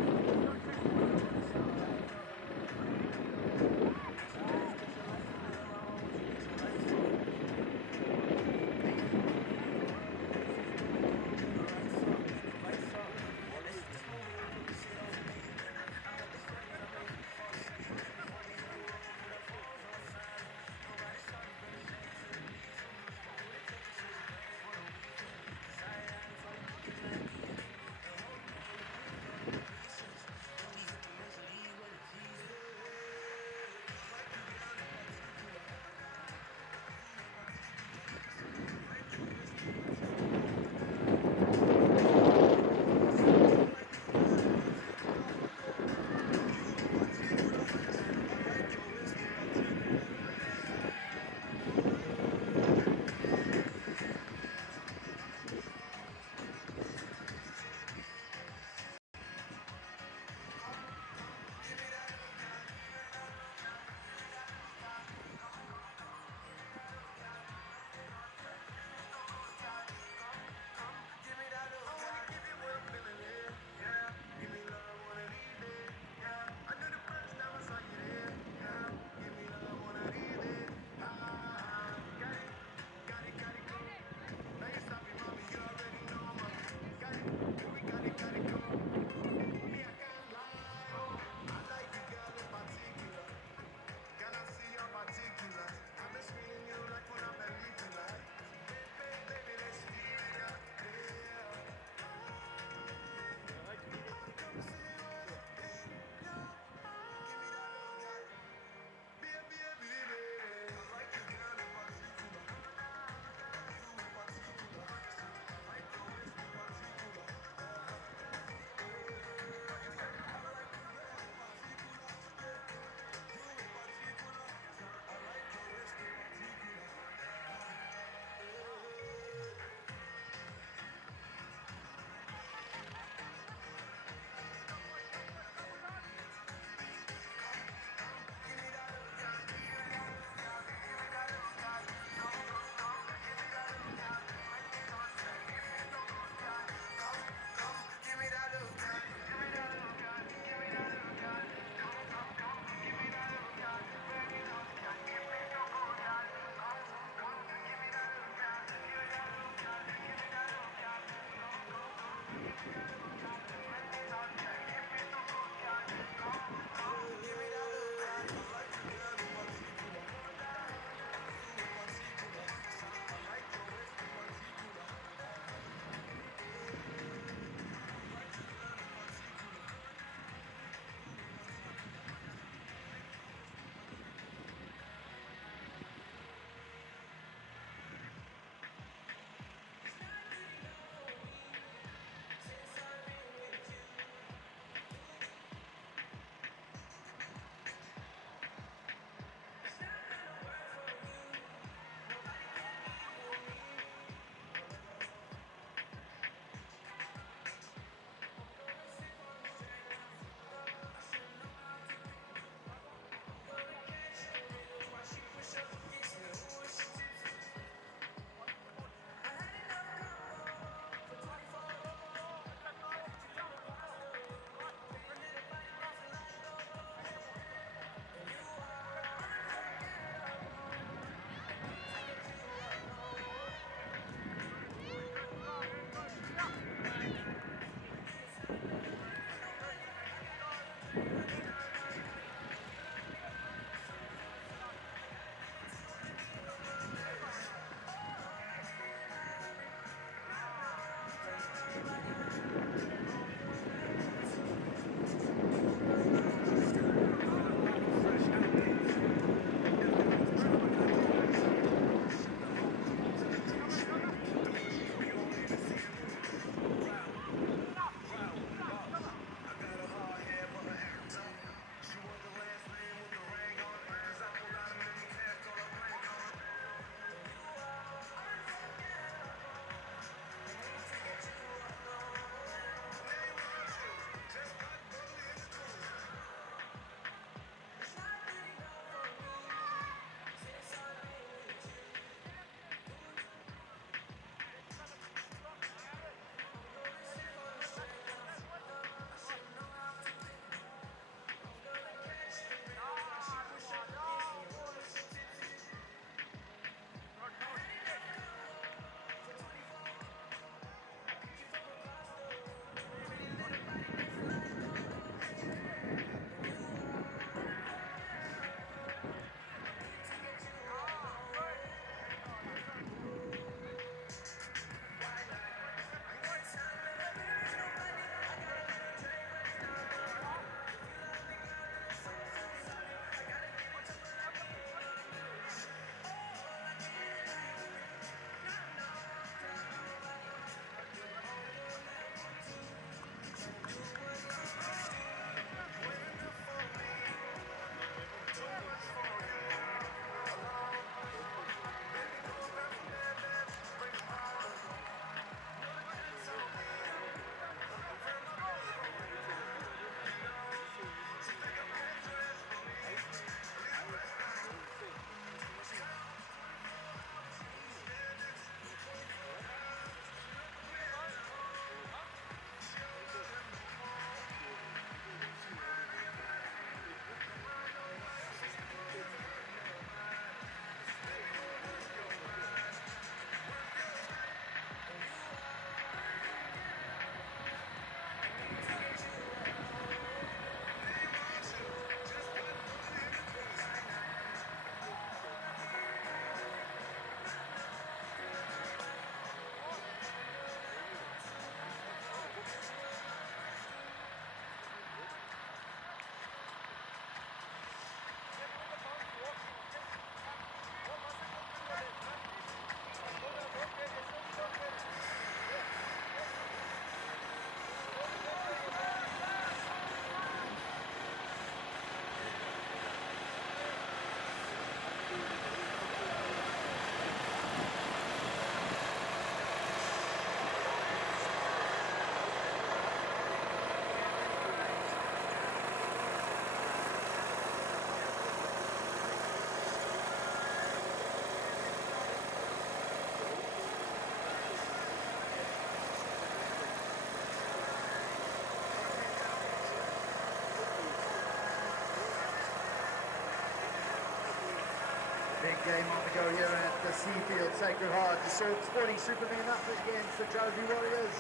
Big game on the go here at the Seafield Sacred Heart. The Sporting Supermen up against the Josie Warriors.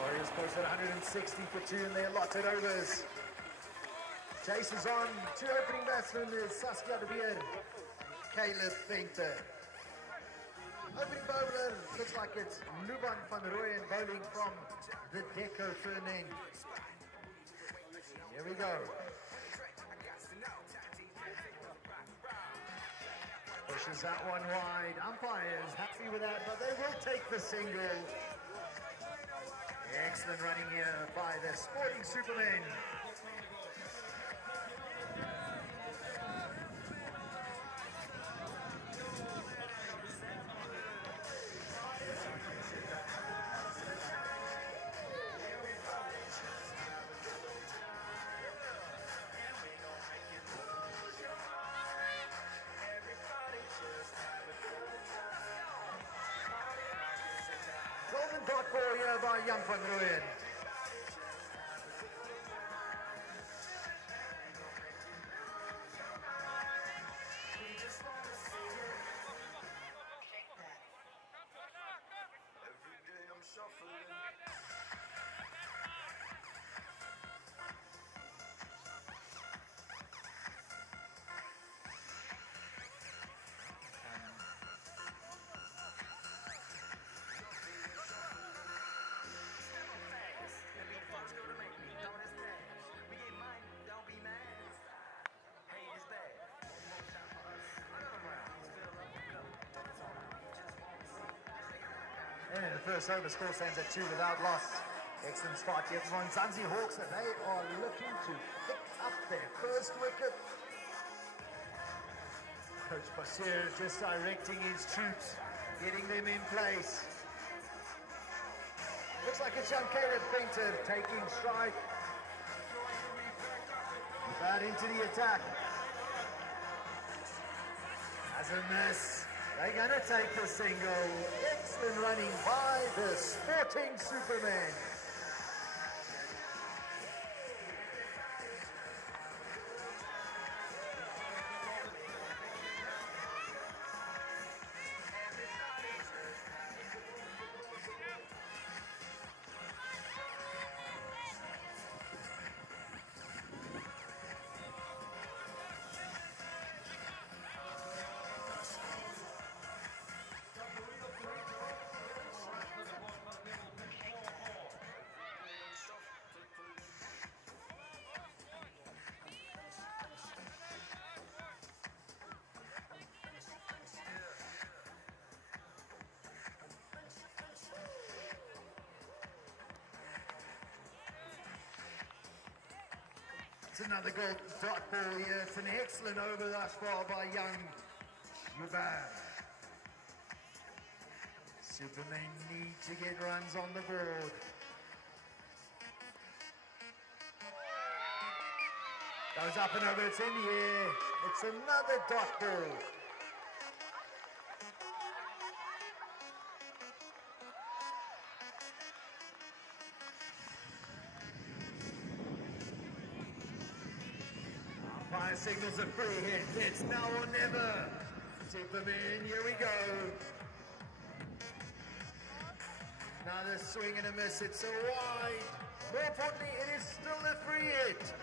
Warriors posted 160 for 2 in their allotted overs. Chase is on. 2 opening batsmen is Saskia de Beer, Caleb Venter. Opening bowler looks like it's Luban van Rooyen bowling from the Deco Fernand. Here we go. Pushes that one wide. Umpires happy with that, but they will take the single. Excellent running here by the Sporting Supermen. Golden dot ball here by Jan van Rooyen. And the first over score stands at 2 without loss. Excellent start here from Zanzi Hawks, and they are looking to pick up their first wicket. Coach Basir just directing his troops, getting them in place. Looks like it's young Caleb Venter taking strike. Out into the attack. As a miss. They're going to take the single. Excellent running by the Sporting Supermen. It's another gold dot ball here. It's an excellent over thus far by young Yuban. Supermen need to get runs on the board. Goes up and over, it's in the air. It's another dot ball. Umpire signals a free hit. It's now or never. Supermen, here we go. Another swing and a miss. It's a wide. More importantly, it is still a free hit.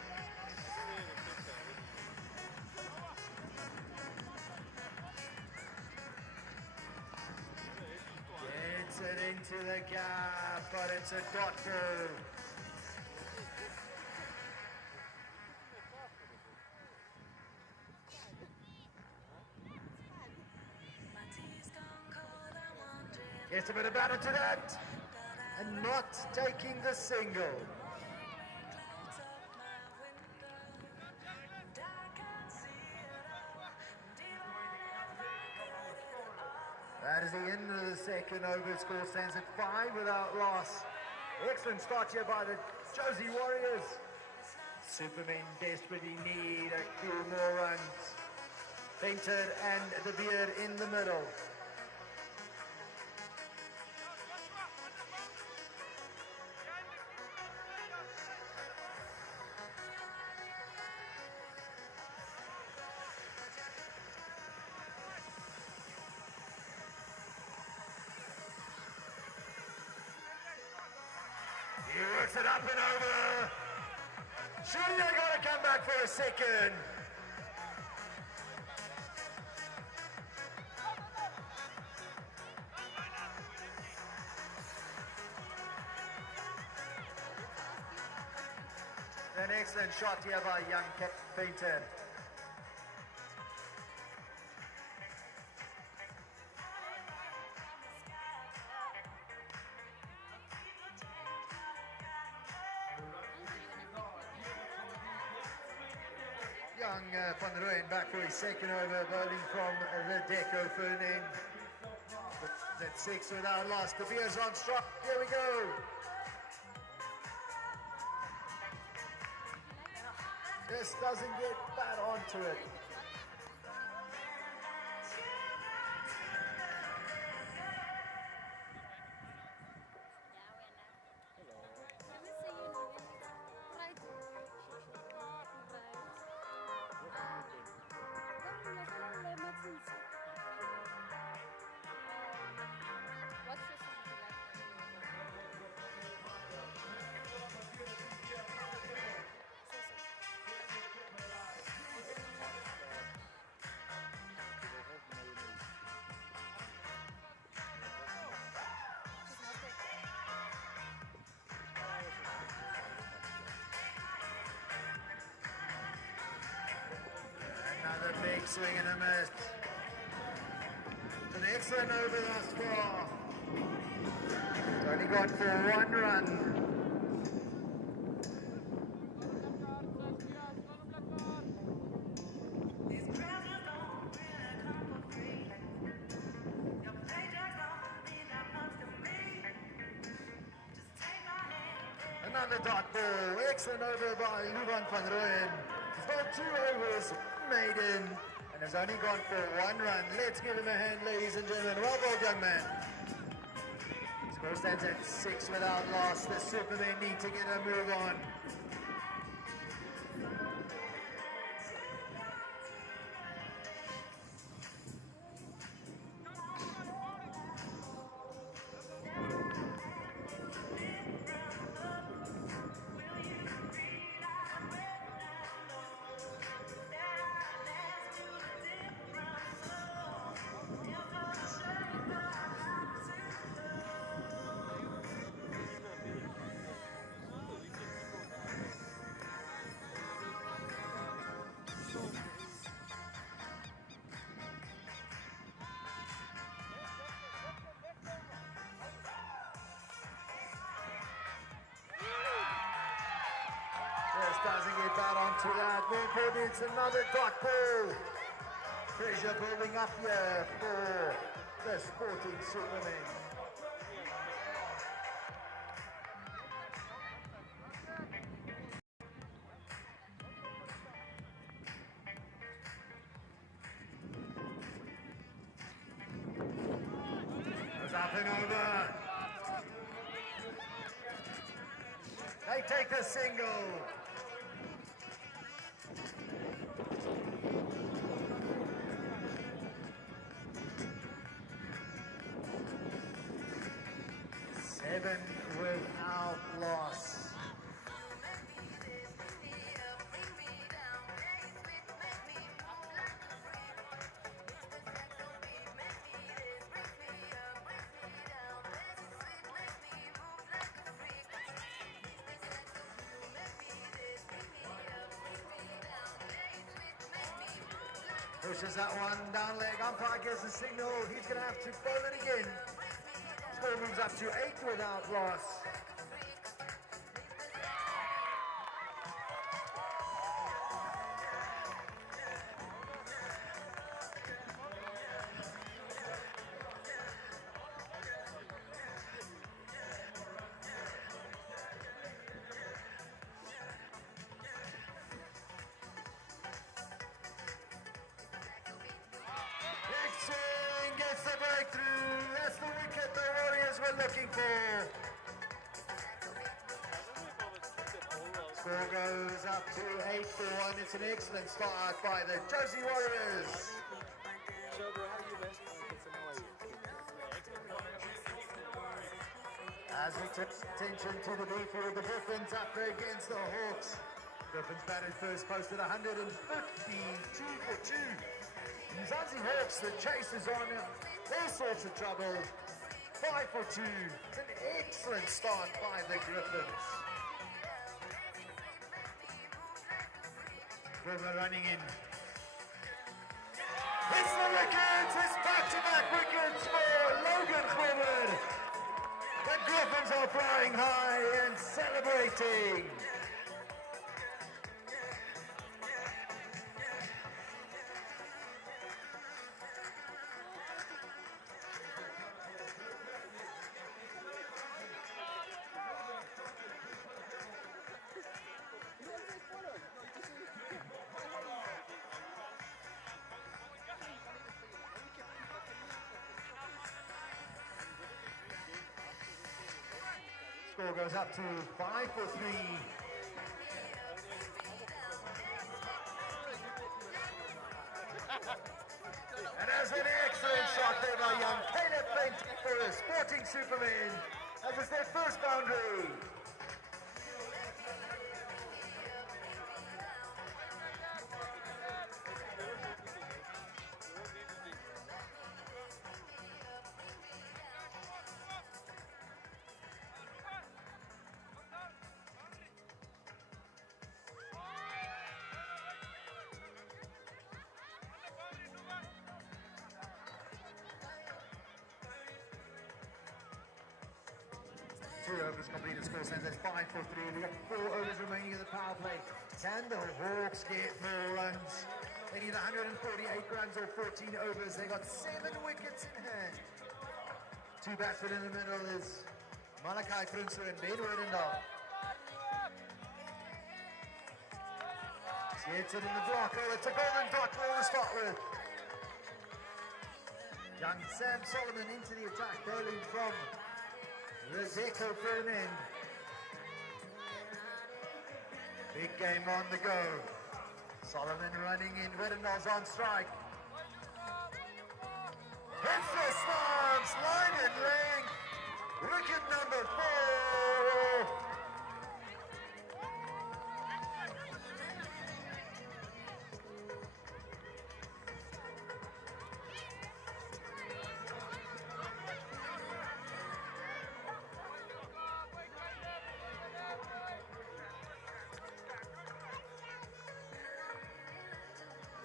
Gets it into the gap, but it's a dot ball. Gets a bit of battle to that, and not taking the single. That is the end of the second over. Score stands at 5 without loss. Excellent start here by the Josie Warriors. Supermen desperately need a few more runs. Venter and the Beard in the middle. He works it up and over. Surely they got to come back for a second. An excellent shot here by young Painter. Young Van Rooyen back for his second over, bowling from the deck opening. That's 6 without loss. De Beers on strike. Here we go. This doesn't get bad onto it. Another big swing and a miss. It's an excellent over thus far. It's only gone for 1 run. Another dot ball. Excellent over by Luvan van Rooyen. He's got 2 overs made in and has only gone for 1 run. Let's give him a hand, ladies and gentlemen. Well bowled, young man. Score stands at 6 without loss. The Supermen need to get a move on. Doesn't get that onto that. More important, it's another dot ball. Pressure building up here for the Sporting Supermen. Goes up and over. They take the single. Without loss. Pushes that one down leg. Umpire gives the signal. He's going to have to bowl it again. Score moves up to 8 without loss. Gets the breakthrough. That's the wicket the Warriors were looking for. Score goes up to 8-1. It's an excellent start by the Josie Warriors. As we turn attention to the B field, the Griffins up there against the Hawks. Griffins batted first, posted 152 for 2. Mzansi Hawks, the chase is on, all sorts of trouble. 5 for 2. It's an excellent start by the Griffins. River running in. It's the wickets! It's back-to-back wickets for Logan Griffin. The Griffins are flying high and celebrating. Score goes up to 5 for 3. And as an excellent shot there by young Caleb Fenton for a Sporting Superman, as it's their first boundary. Overs completed, score stands at 5 for 3. We got 4 overs remaining in the power play. Can the Hawks get more runs? They need 148 runs or 14 overs. They got 7 wickets in hand. 2 batsmen in the middle is Malachi Prinser and Ben Wedendal. Gets it in the block. Oh, it's a golden dot for all to start with. Young Sam Solomon into the attack, bowling from Rizeko Fernand. Big game on the go. Solomon running in, Wedendal's on strike. Hits the stumps, line and length. Wicket number 4.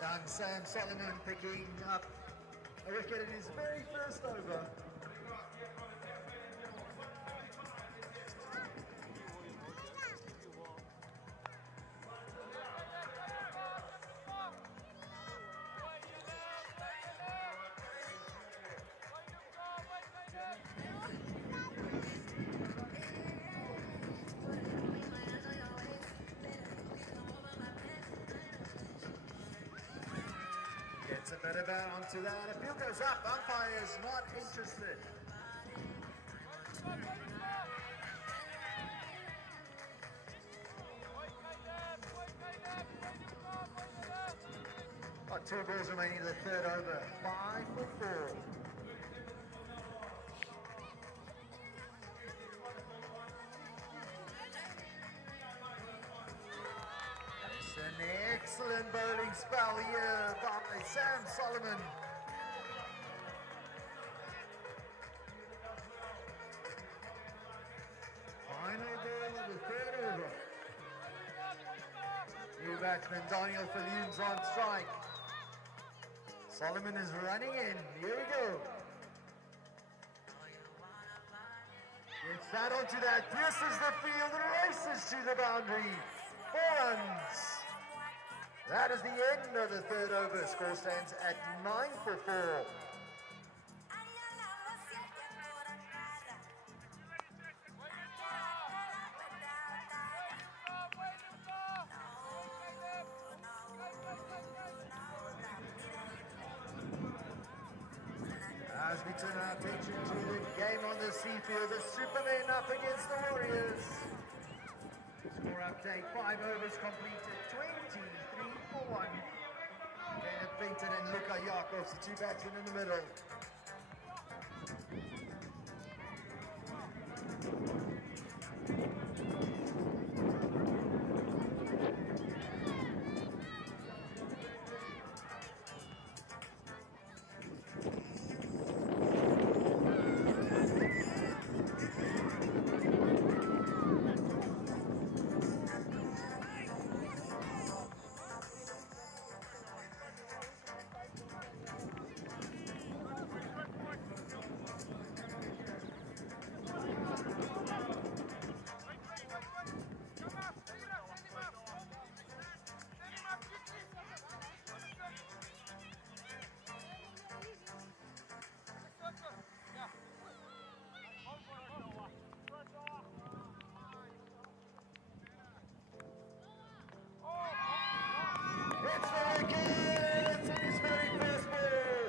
Young Sam Solomon picking up a wicket in his very first over. Gets a better bat onto that. A field goes up. Umpire's not interested. Got 2 balls remaining in the third over. 5 for 4. An excellent bowling spell here by Sam Solomon. Final ball of the third over. New batsman Daniel Falloon's on strike. Solomon is running in. Here we go. Gets that onto that. Pierces the field and races to the boundary. 4 runs. That is the end of the third over. Score stands at 9 for 4. As we turn our attention to the game on the Seafield, the Supermen up against the Warriors. Score update, 5 overs completed, 23 for 1. Kenneth Benton and Luka Yakovs, the 2 batsmen in the middle. It's the wickets in his very first ball.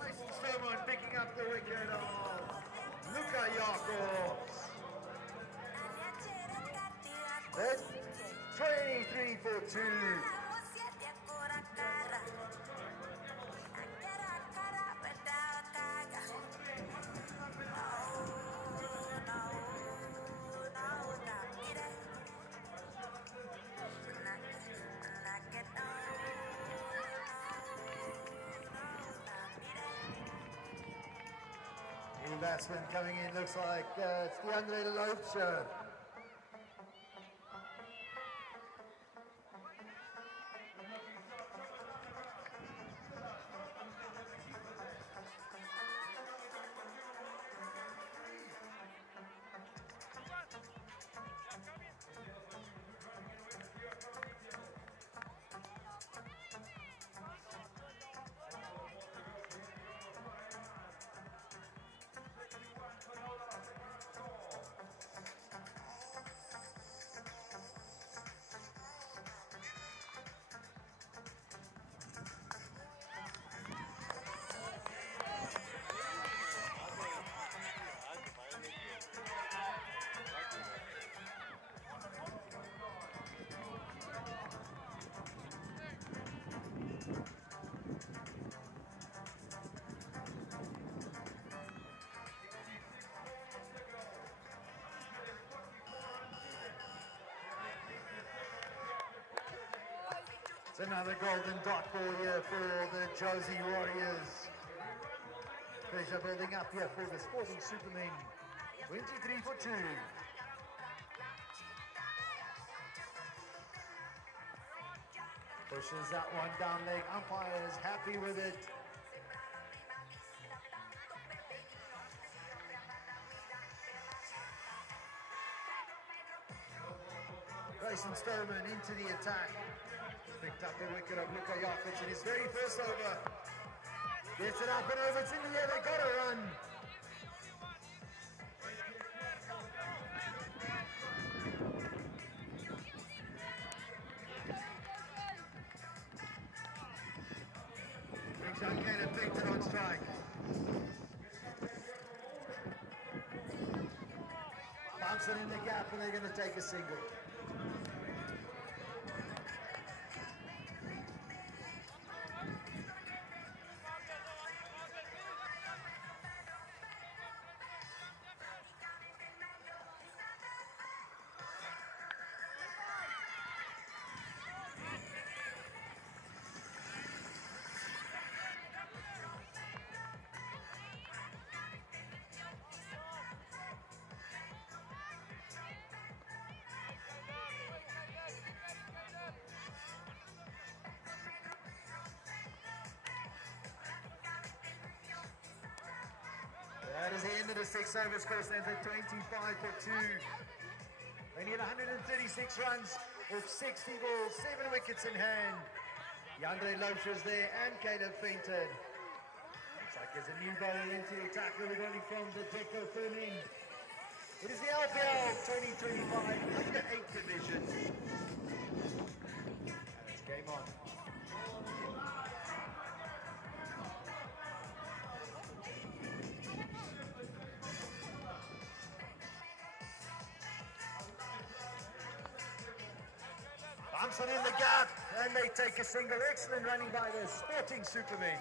Mason Sturman picking up the wicket of Luka Jakobs. That's 23 for 2. New batsman coming in, looks like it's DeAndre Loacher. It's another golden dot ball here for the Josie Warriors. Pressure building up here for the Sporting Supermen. 23 for 2. Pushes that one down leg. Umpire is happy with it. Grayson Sturman into the attack. Picked up the wicket of Luka Jakobs in his very first over. Gets it up and over, it's in the air, they got a run. Brings down Caleb Fington on strike. Bumps it in the gap and they're going to take a single. That is the end of the 6 overs. Score stands at 25 for 2. They need 136 runs with 60 balls, 7 wickets in hand. DeAndre Loacher's there and Caleb Fington. Looks like there's a new bowler into the attack, really running from the Deco firm end. It is the LPL 2025 Under 8 division. And it's game on. Thompson in the gap, and they take a single. Excellent running by the Sporting Supermen.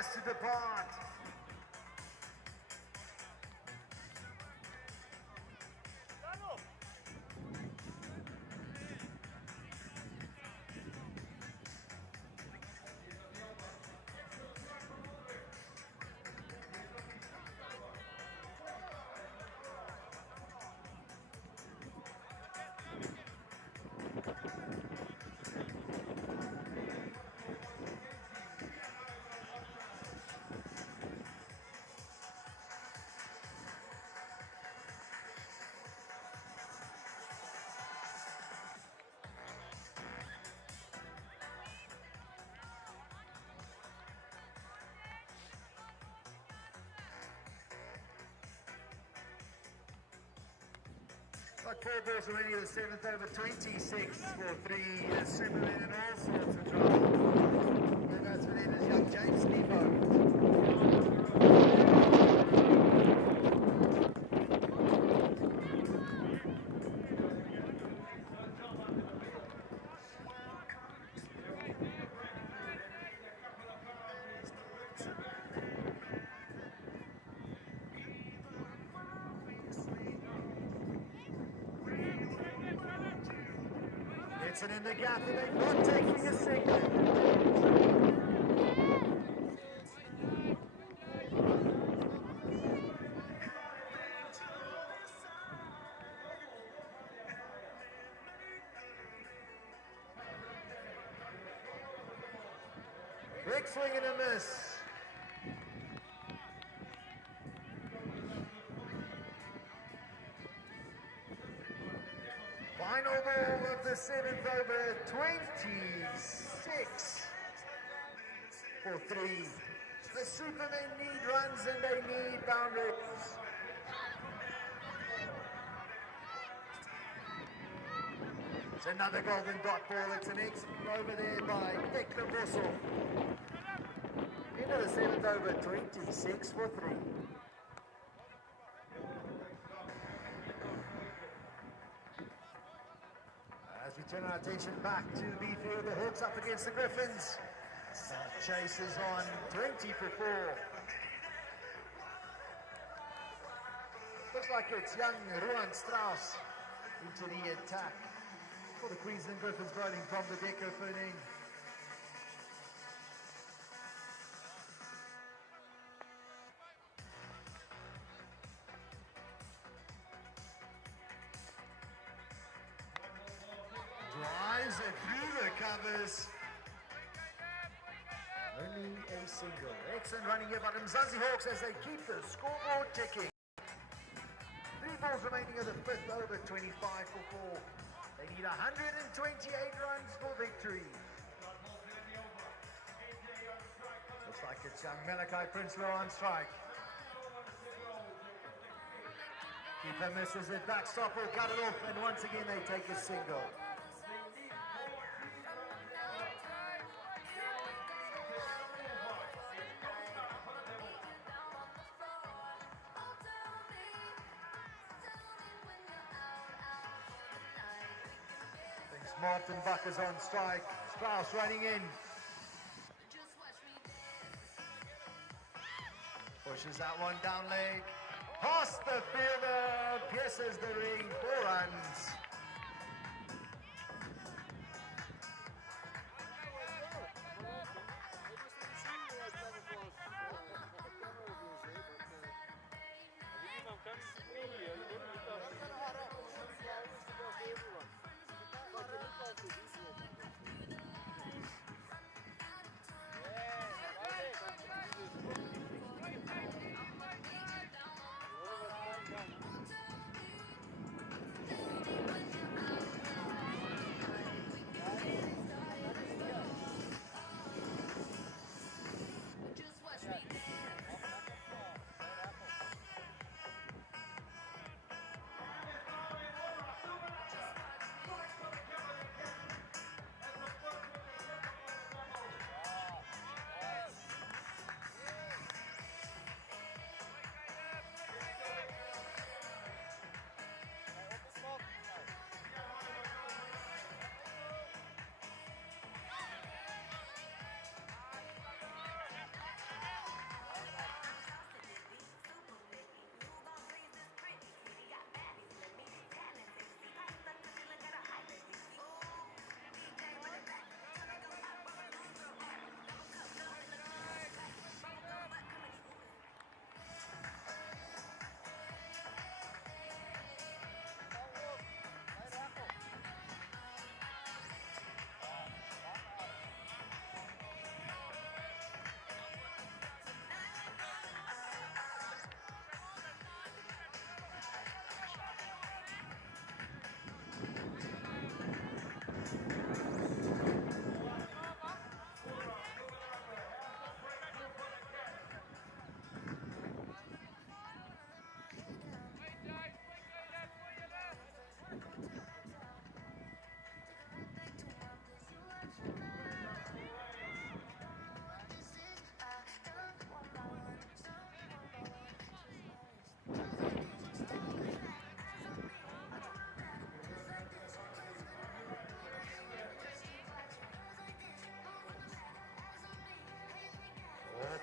has to depart. Like 4 balls already in the 7th over, 26 for 3 Supermen and all sorts of trouble. There goes for them is young James Nebo. Gets it in the gap and they're not taking a single. Big swing and a miss. Final ball of the 7th over, 26 for 3. The Supermen need runs and they need boundaries. It's another golden dot ball. It's an excellent over there by Declan Russell. Into the 7th over, 26 for 3. As we turn our attention back to the field, the Hawks up against the Griffins. Chase is on 20 for 4. Looks like it's young Ruan Strauss into the attack for the Queensland Griffins, bowling from the Deco Ferning. Drives it through the covers. Only a single. Excellent running here by the Mzansi Hawks as they keep the scoreboard ticking. 3 balls remaining of the 5th over, 25 for 4. They need 128 runs for victory. Looks like it's young Malachi Prinsloo on strike. Keeper misses it, backstop will cut it off, and once again they take a single. Martin Bucker's on strike. Strauss running in. Pushes that one down leg. Past the fielder. Pierces the ring. 4 runs.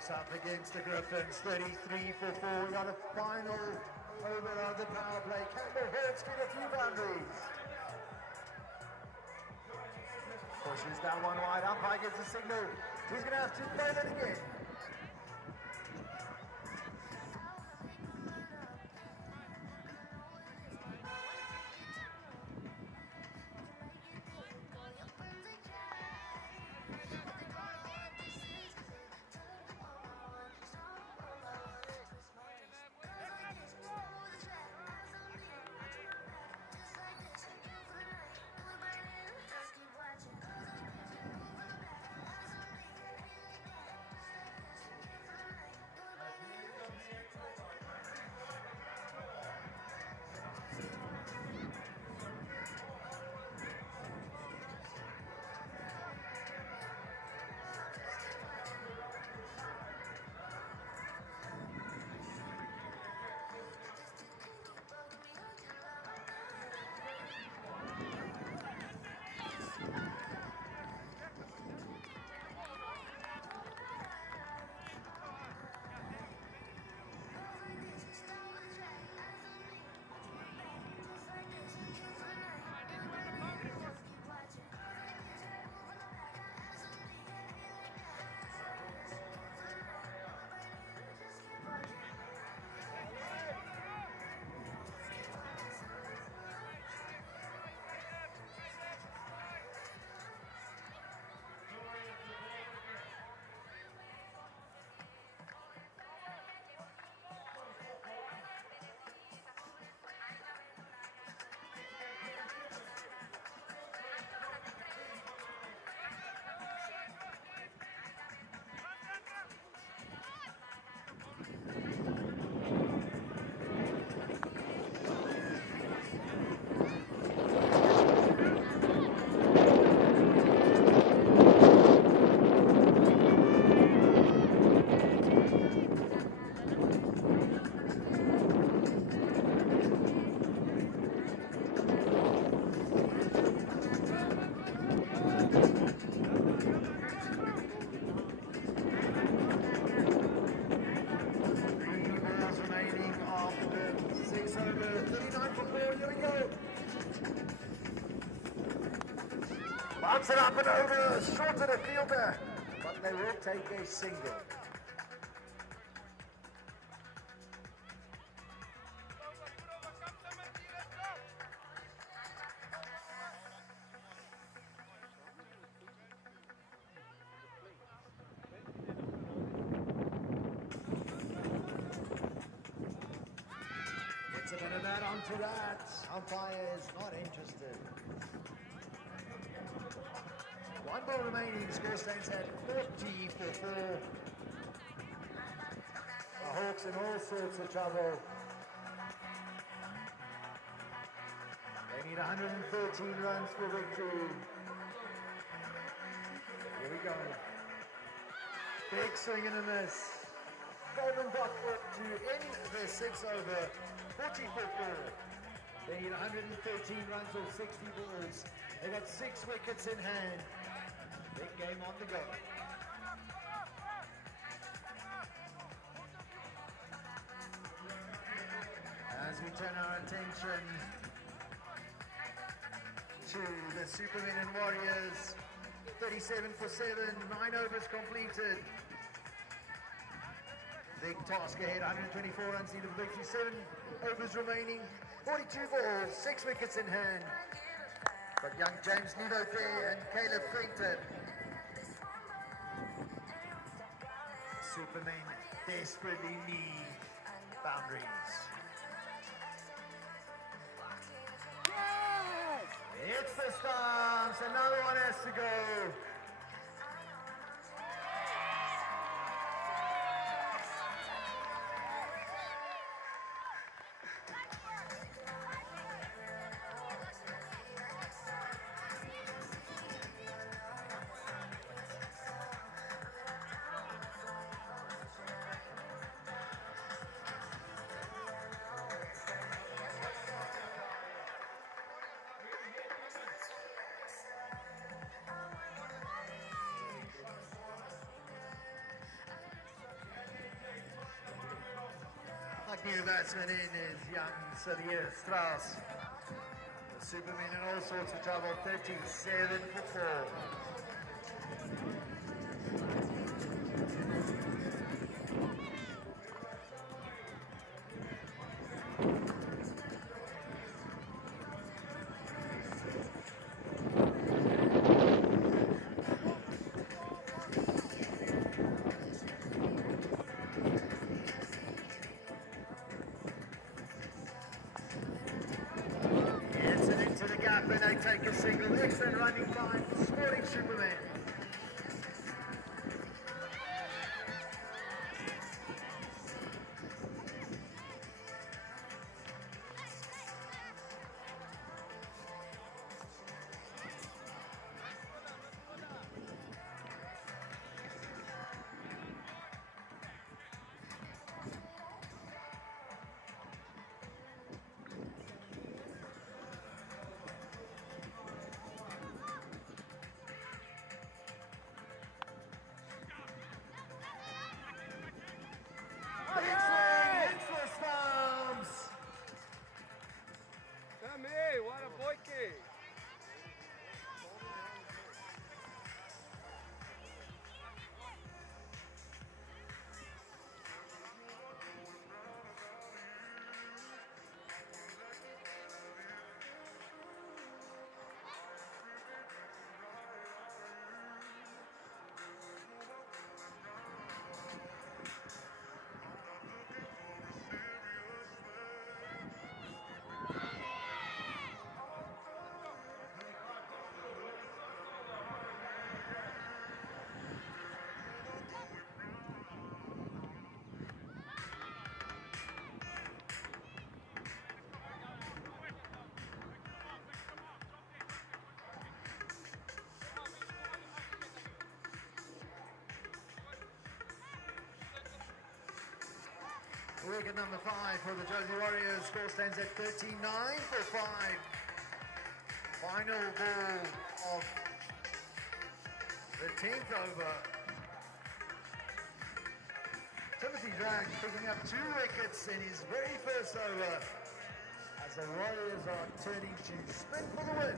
Hawks up against the Griffins, 33 for 4. We got a final over of the power play. Campbell Hawks get a few boundaries. Pushes that one wide. Umpire gets a signal. He's going to have to play that again. Bounce it up and over, short of the fielder, but they will take a single. Gets a bit of that onto that. Umpire is not interested. One ball remaining, score stands at 40 for 4. The Hawks in all sorts of trouble. They need 113 runs for victory. Here we go. Big swing and a miss. Golden dot to end the 6 over, 40 for 4. They need 113 runs or 60 balls. They got 6 wickets in hand. Big game on the go. As we turn our attention to the Supermen and Warriors, 37 for 7, 9 overs completed. Big task ahead, 124 runs needed for victory, 7 overs remaining, 42 balls, 6 wickets in hand. But young James Nido there and Caleb fainted. Supermen desperately need boundaries. It's the stumps, another one has to go. new batsman in is young Xavier Strauss. The Superman in all sorts of trouble, 37 for 4. And they take a single, excellent running by Sporting Superman. Wicket number 5 for the Josie Warriors. Score stands at 39 for 5. Final ball of the 10th over. Timothy Drag picking up 2 wickets in his very first over as the Warriors are turning to spin for the win.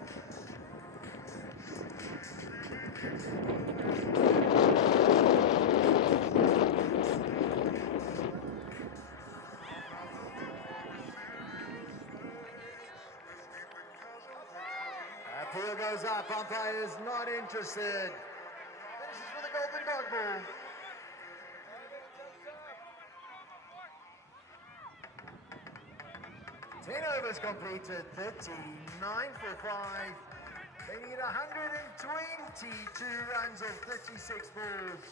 Appeal goes up, umpire is not interested. Finishes for the golden dog ball. Ten overs completed, 39 for 5. They need 122 runs of 36 balls.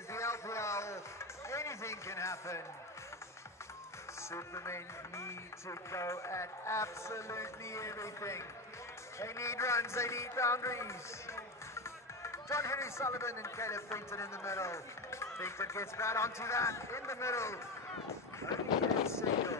Is the LPL, anything can happen. Supermen need to go at absolutely everything. They need runs, they need boundaries. John Henry Sullivan and Caleb Pinkton in the middle. Pinkton gets back onto that in the middle. Only a single.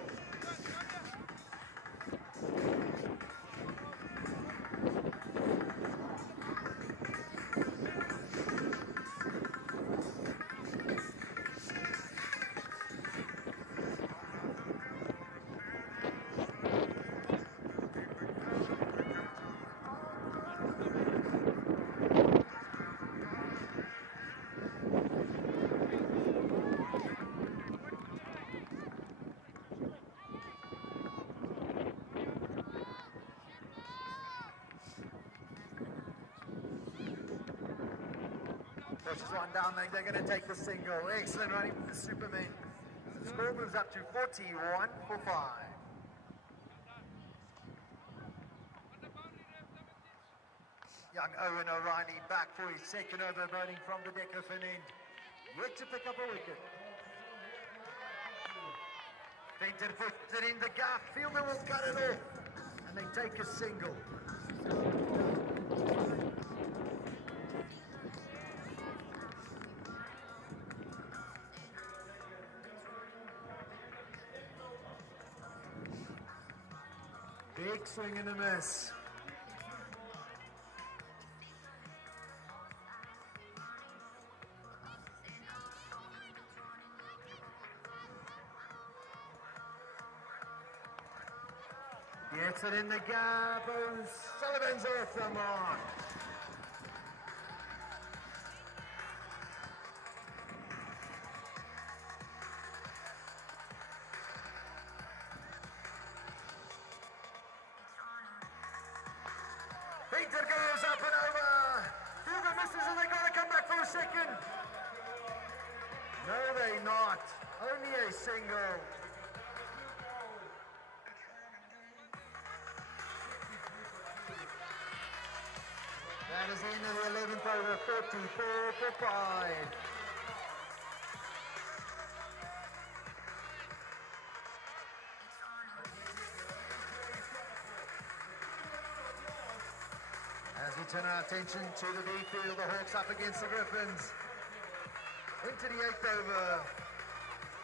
Pushes one down, they're going to take the single. Excellent running from the Supermen. The score moves up to 41 for 5. Young Owen O'Reilly back for his second over, bowling from the Decafin end. Yet to pick up a wicket. Pinkton puts it in the gap. Fielder will cut it off. And they take a single. Big swing and a miss. Gets it in the gap. Sullivan's off the mark. Peter goes up and over. Hugo misses and they got to come back for a second. No, they not. Only a single. That is the end of the 11th over, 44 for 5. As we turn our attention to the B field, the Hawks up against the Griffins. Into the 8th over,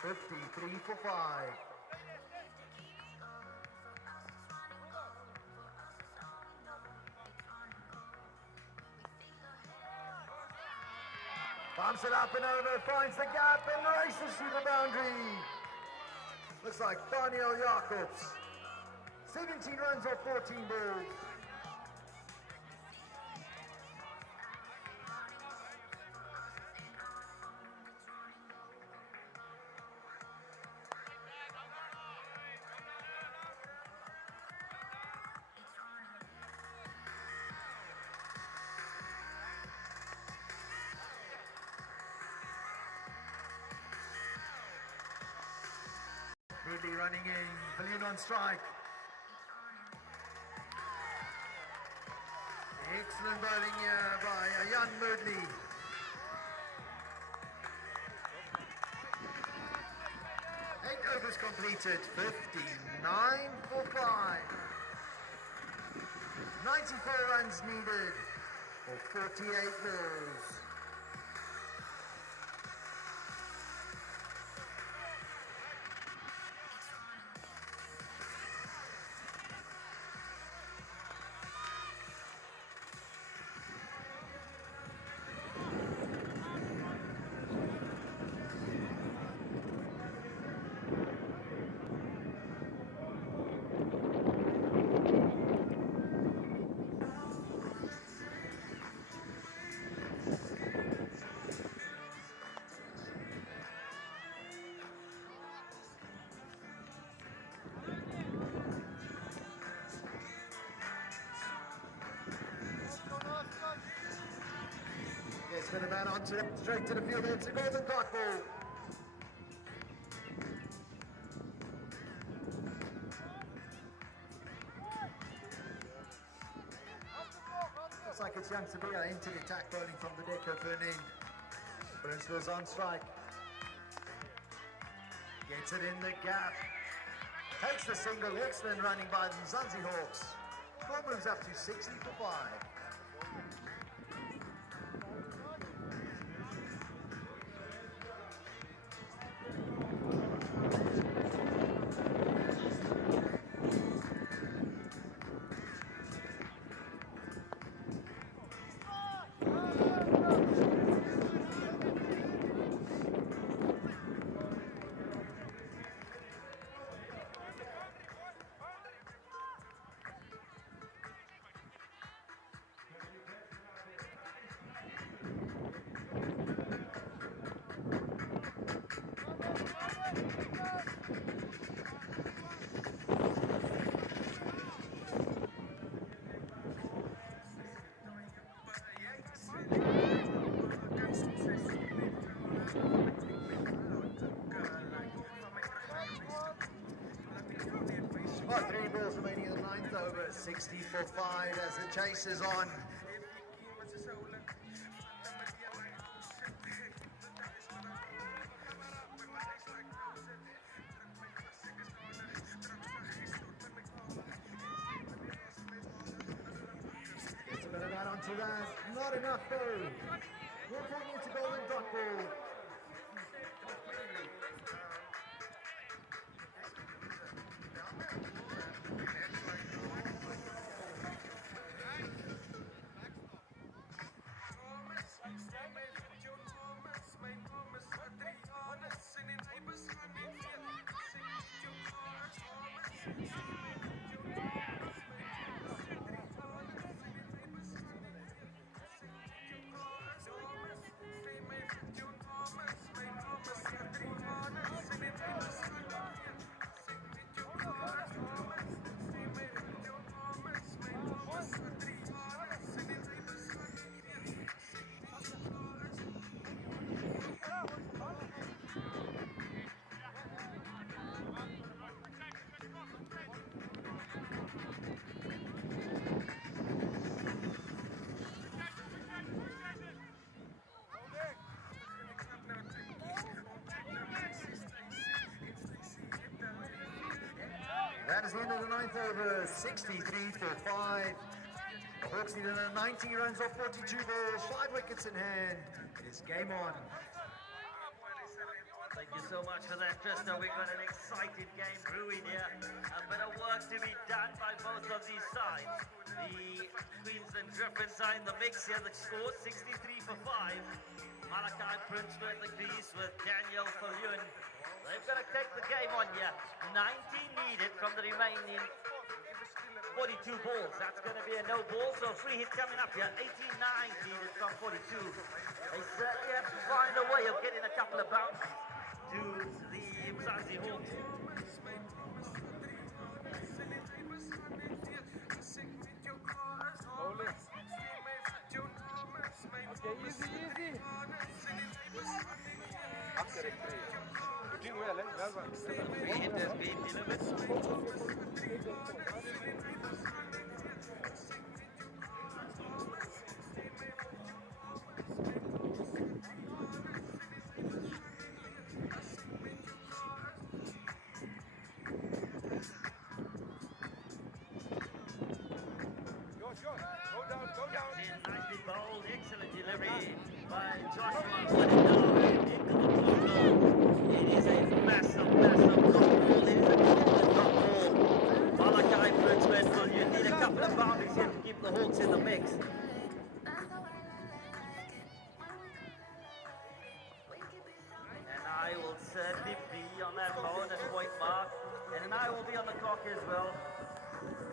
53 for 5. Bumps it up and over, finds the gap and races through the boundary. Looks like Daniel Jacobs. 17 runs off 14 balls. Ridley running in, Billion on strike. Excellent bowling here by Jan Mudley. Eight overs completed, 59 for 5. 94 runs needed for 48 balls. Spin a man onto it, straight to the field, it's a golden dot ball. Looks like it's young Sabia into the attack, bowling from the deck over an end. Burnsville's on strike. Gets it in the gap. Takes the single, excellent running by the Mzansi Hawks. Score moves up to 60 for 5. About 3 balls remaining in the 9th over, 60 for 5 as the chase is on. Gets a bit of that onto that, not enough though. We're taking it to golden dot ball. That is the end of the 9th over, 63 for 5. The Hawks need another 90 runs off 42 balls, 5 wickets in hand. It's game on. Thank you so much for that, Trista. We've got an exciting game brewing here. A bit of work to be done by both of these sides. The Queensland Griffins are in the mix here. The score 63 for 5. Malachi Prince with the crease with Daniel Falyun. They've got to take the game on here. 19 needed from the remaining 42 balls. That's going to be a no ball, so a free hit coming up here. 89 needed from 42. They certainly have to find a way of getting a couple of bounces to the Mzansi Hawks. Okay, easy, easy. After a three. You're doing well, eh? Well done. Free hit has been delivered. Nicely bowled, excellent delivery by Joshua. Into the ball. It is a massive drop ball. It is a drop ball. Malachi Prince Westfield, you need a couple of boundaries here to keep the Hawks in the mix. And I will certainly be on that bonus point mark. And I will be on the clock as well.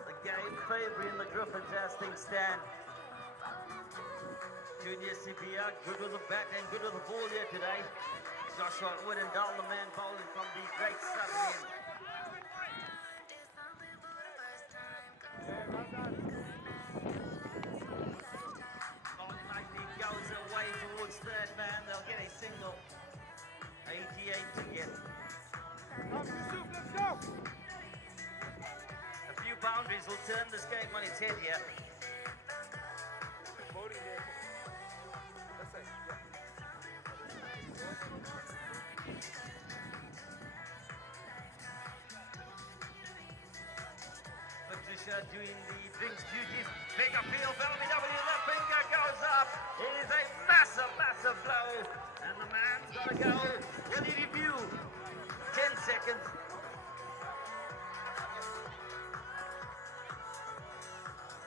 The game favouring the Griffins as things stand. Junior Sibia, good with the bat and good with the ball here today. Joshua Woodendal, the man bowling from the great southern end. Bowling nicely goes away towards third man. They'll get a single. 88 to get. Let's go! A few boundaries will turn this game on its head here. Patricia doing the drinks duties. Big appeal for LBW. The finger goes up. It is a massive blow. And the man's got to go. Will he review? 10 seconds.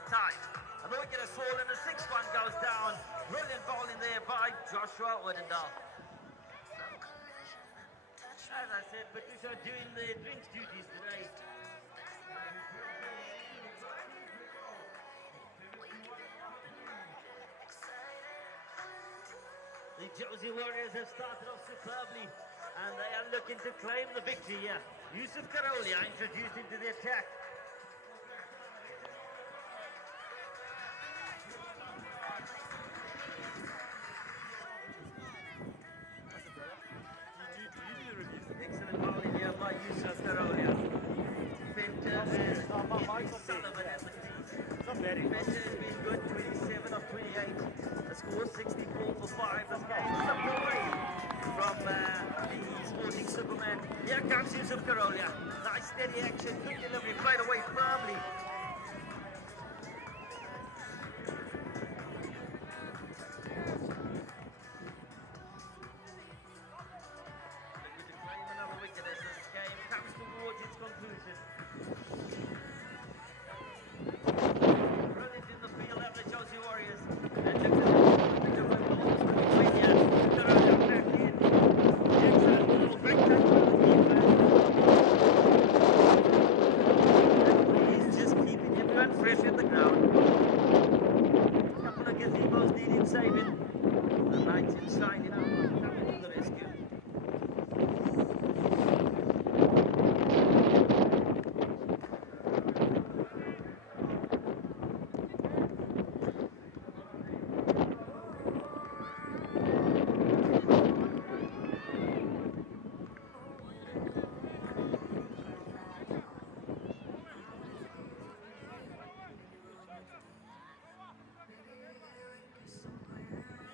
Time. And the wicket has fallen. The 6th one goes down. Brilliant bowling there by Joshua Woodendal. As I said, Patricia doing the drinks duties today. The Josie Warriors have started off superbly and they are looking to claim the victory here. Yusuf Karolia introduced into the attack. Excellent bowling here by Yusuf Karolia. Fenton and Sullivan at the crease. Fenton has been good, 27 of 28. The score 64 for 5. This game slipped away from the Sporting Superman. Here comes Yusuf Karolia. Nice steady action, good delivery, played away firmly. Looking to claim another wicket as this game comes towards its conclusion. Brilliant in the field of the Josie Warriors. And look at the different balls between here. Karolia back in. Excellent ball, back to the keeper. He's just keeping everyone fresh in the ground. A couple of gazebos need him saving. The knights in shining armor coming to the rescue.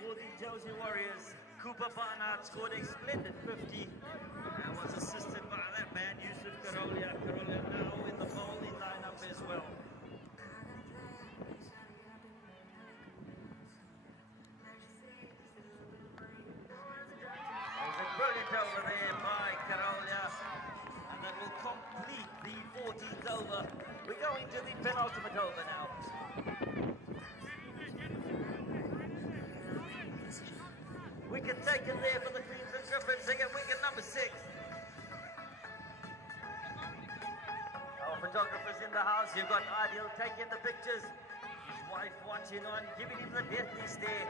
For the Josie Warriors, Cooper Barnard scored a splendid 50 and was assisted by that man, Yusuf Karolia. Karolia now in the over. We go into the penultimate over now. Wicket taken there for the Queensland Griffins. They get wicket number 6. Our photographers in the house. You've got Ideal taking the pictures. His wife watching on, giving him the deathly stare.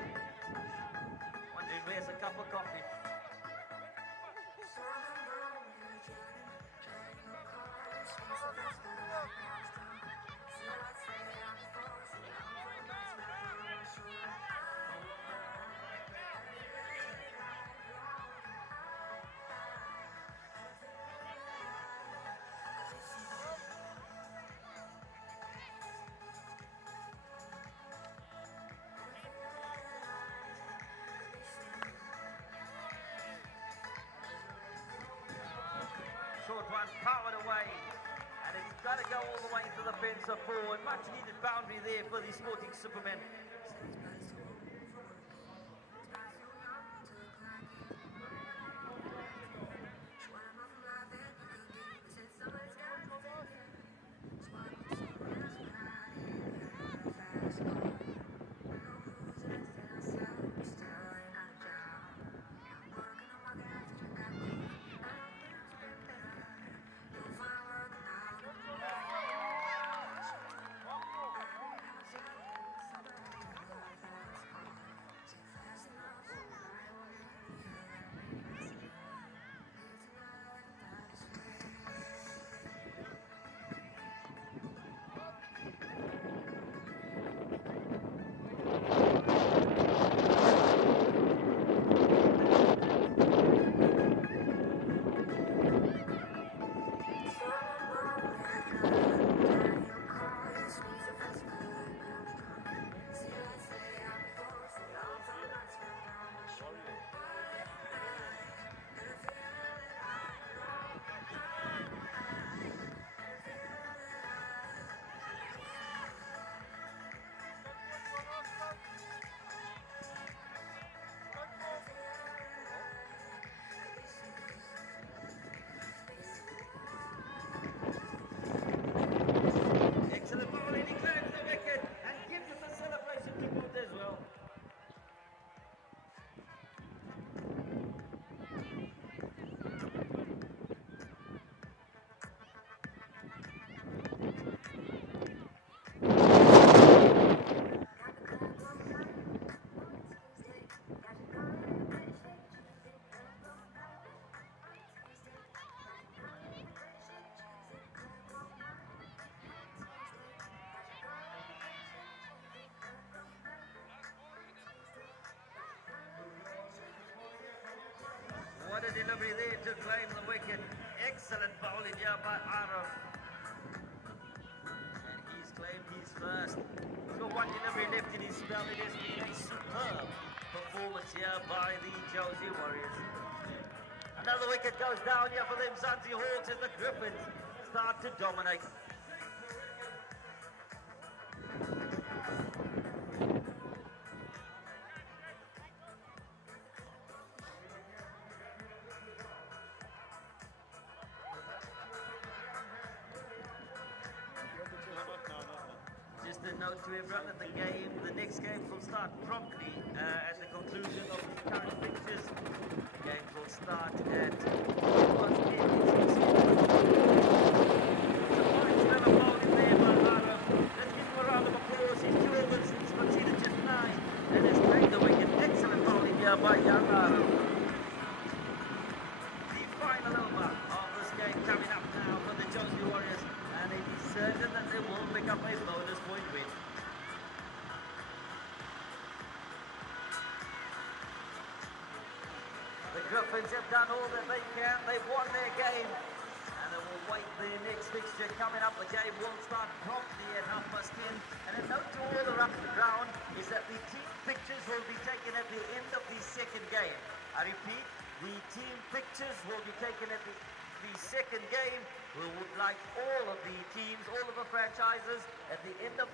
Wondering where's a cup of coffee. Short one powered away, and it's got to go all the way to the fence of 4. Much needed boundary there for the Sporting Supermen. What a delivery there to claim the wicket. Excellent bowling here by Arif. And he's claimed his first. He's got one delivery left in his spell. It has been a superb performance here by the Josie Warriors. Another wicket goes down here for them Zanzi Hawks as the Griffins start to dominate. Just a note to everyone that the next game will start promptly at the conclusion of the current fixtures. The game will start at 1:10. It's a fine spell of bowling there by Lara. Let's give him a round of applause. He's 2 overs, he's conceded just 9 and has claimed the wicket. Excellent bowling here by young Lara. The final over of this game coming up now for the Josie Warriors, and it is certain that they will pick up a bonus point win. The Griffins have done all that they can. They've won their game, and they will wait their next fixture coming up. The game will start promptly at 10:30. And a note to all around the ground is that the team pictures will be taken at the end of the second game. I repeat, the team pictures will be taken at the second game. We would like all of the teams, all of the franchises, at the end of the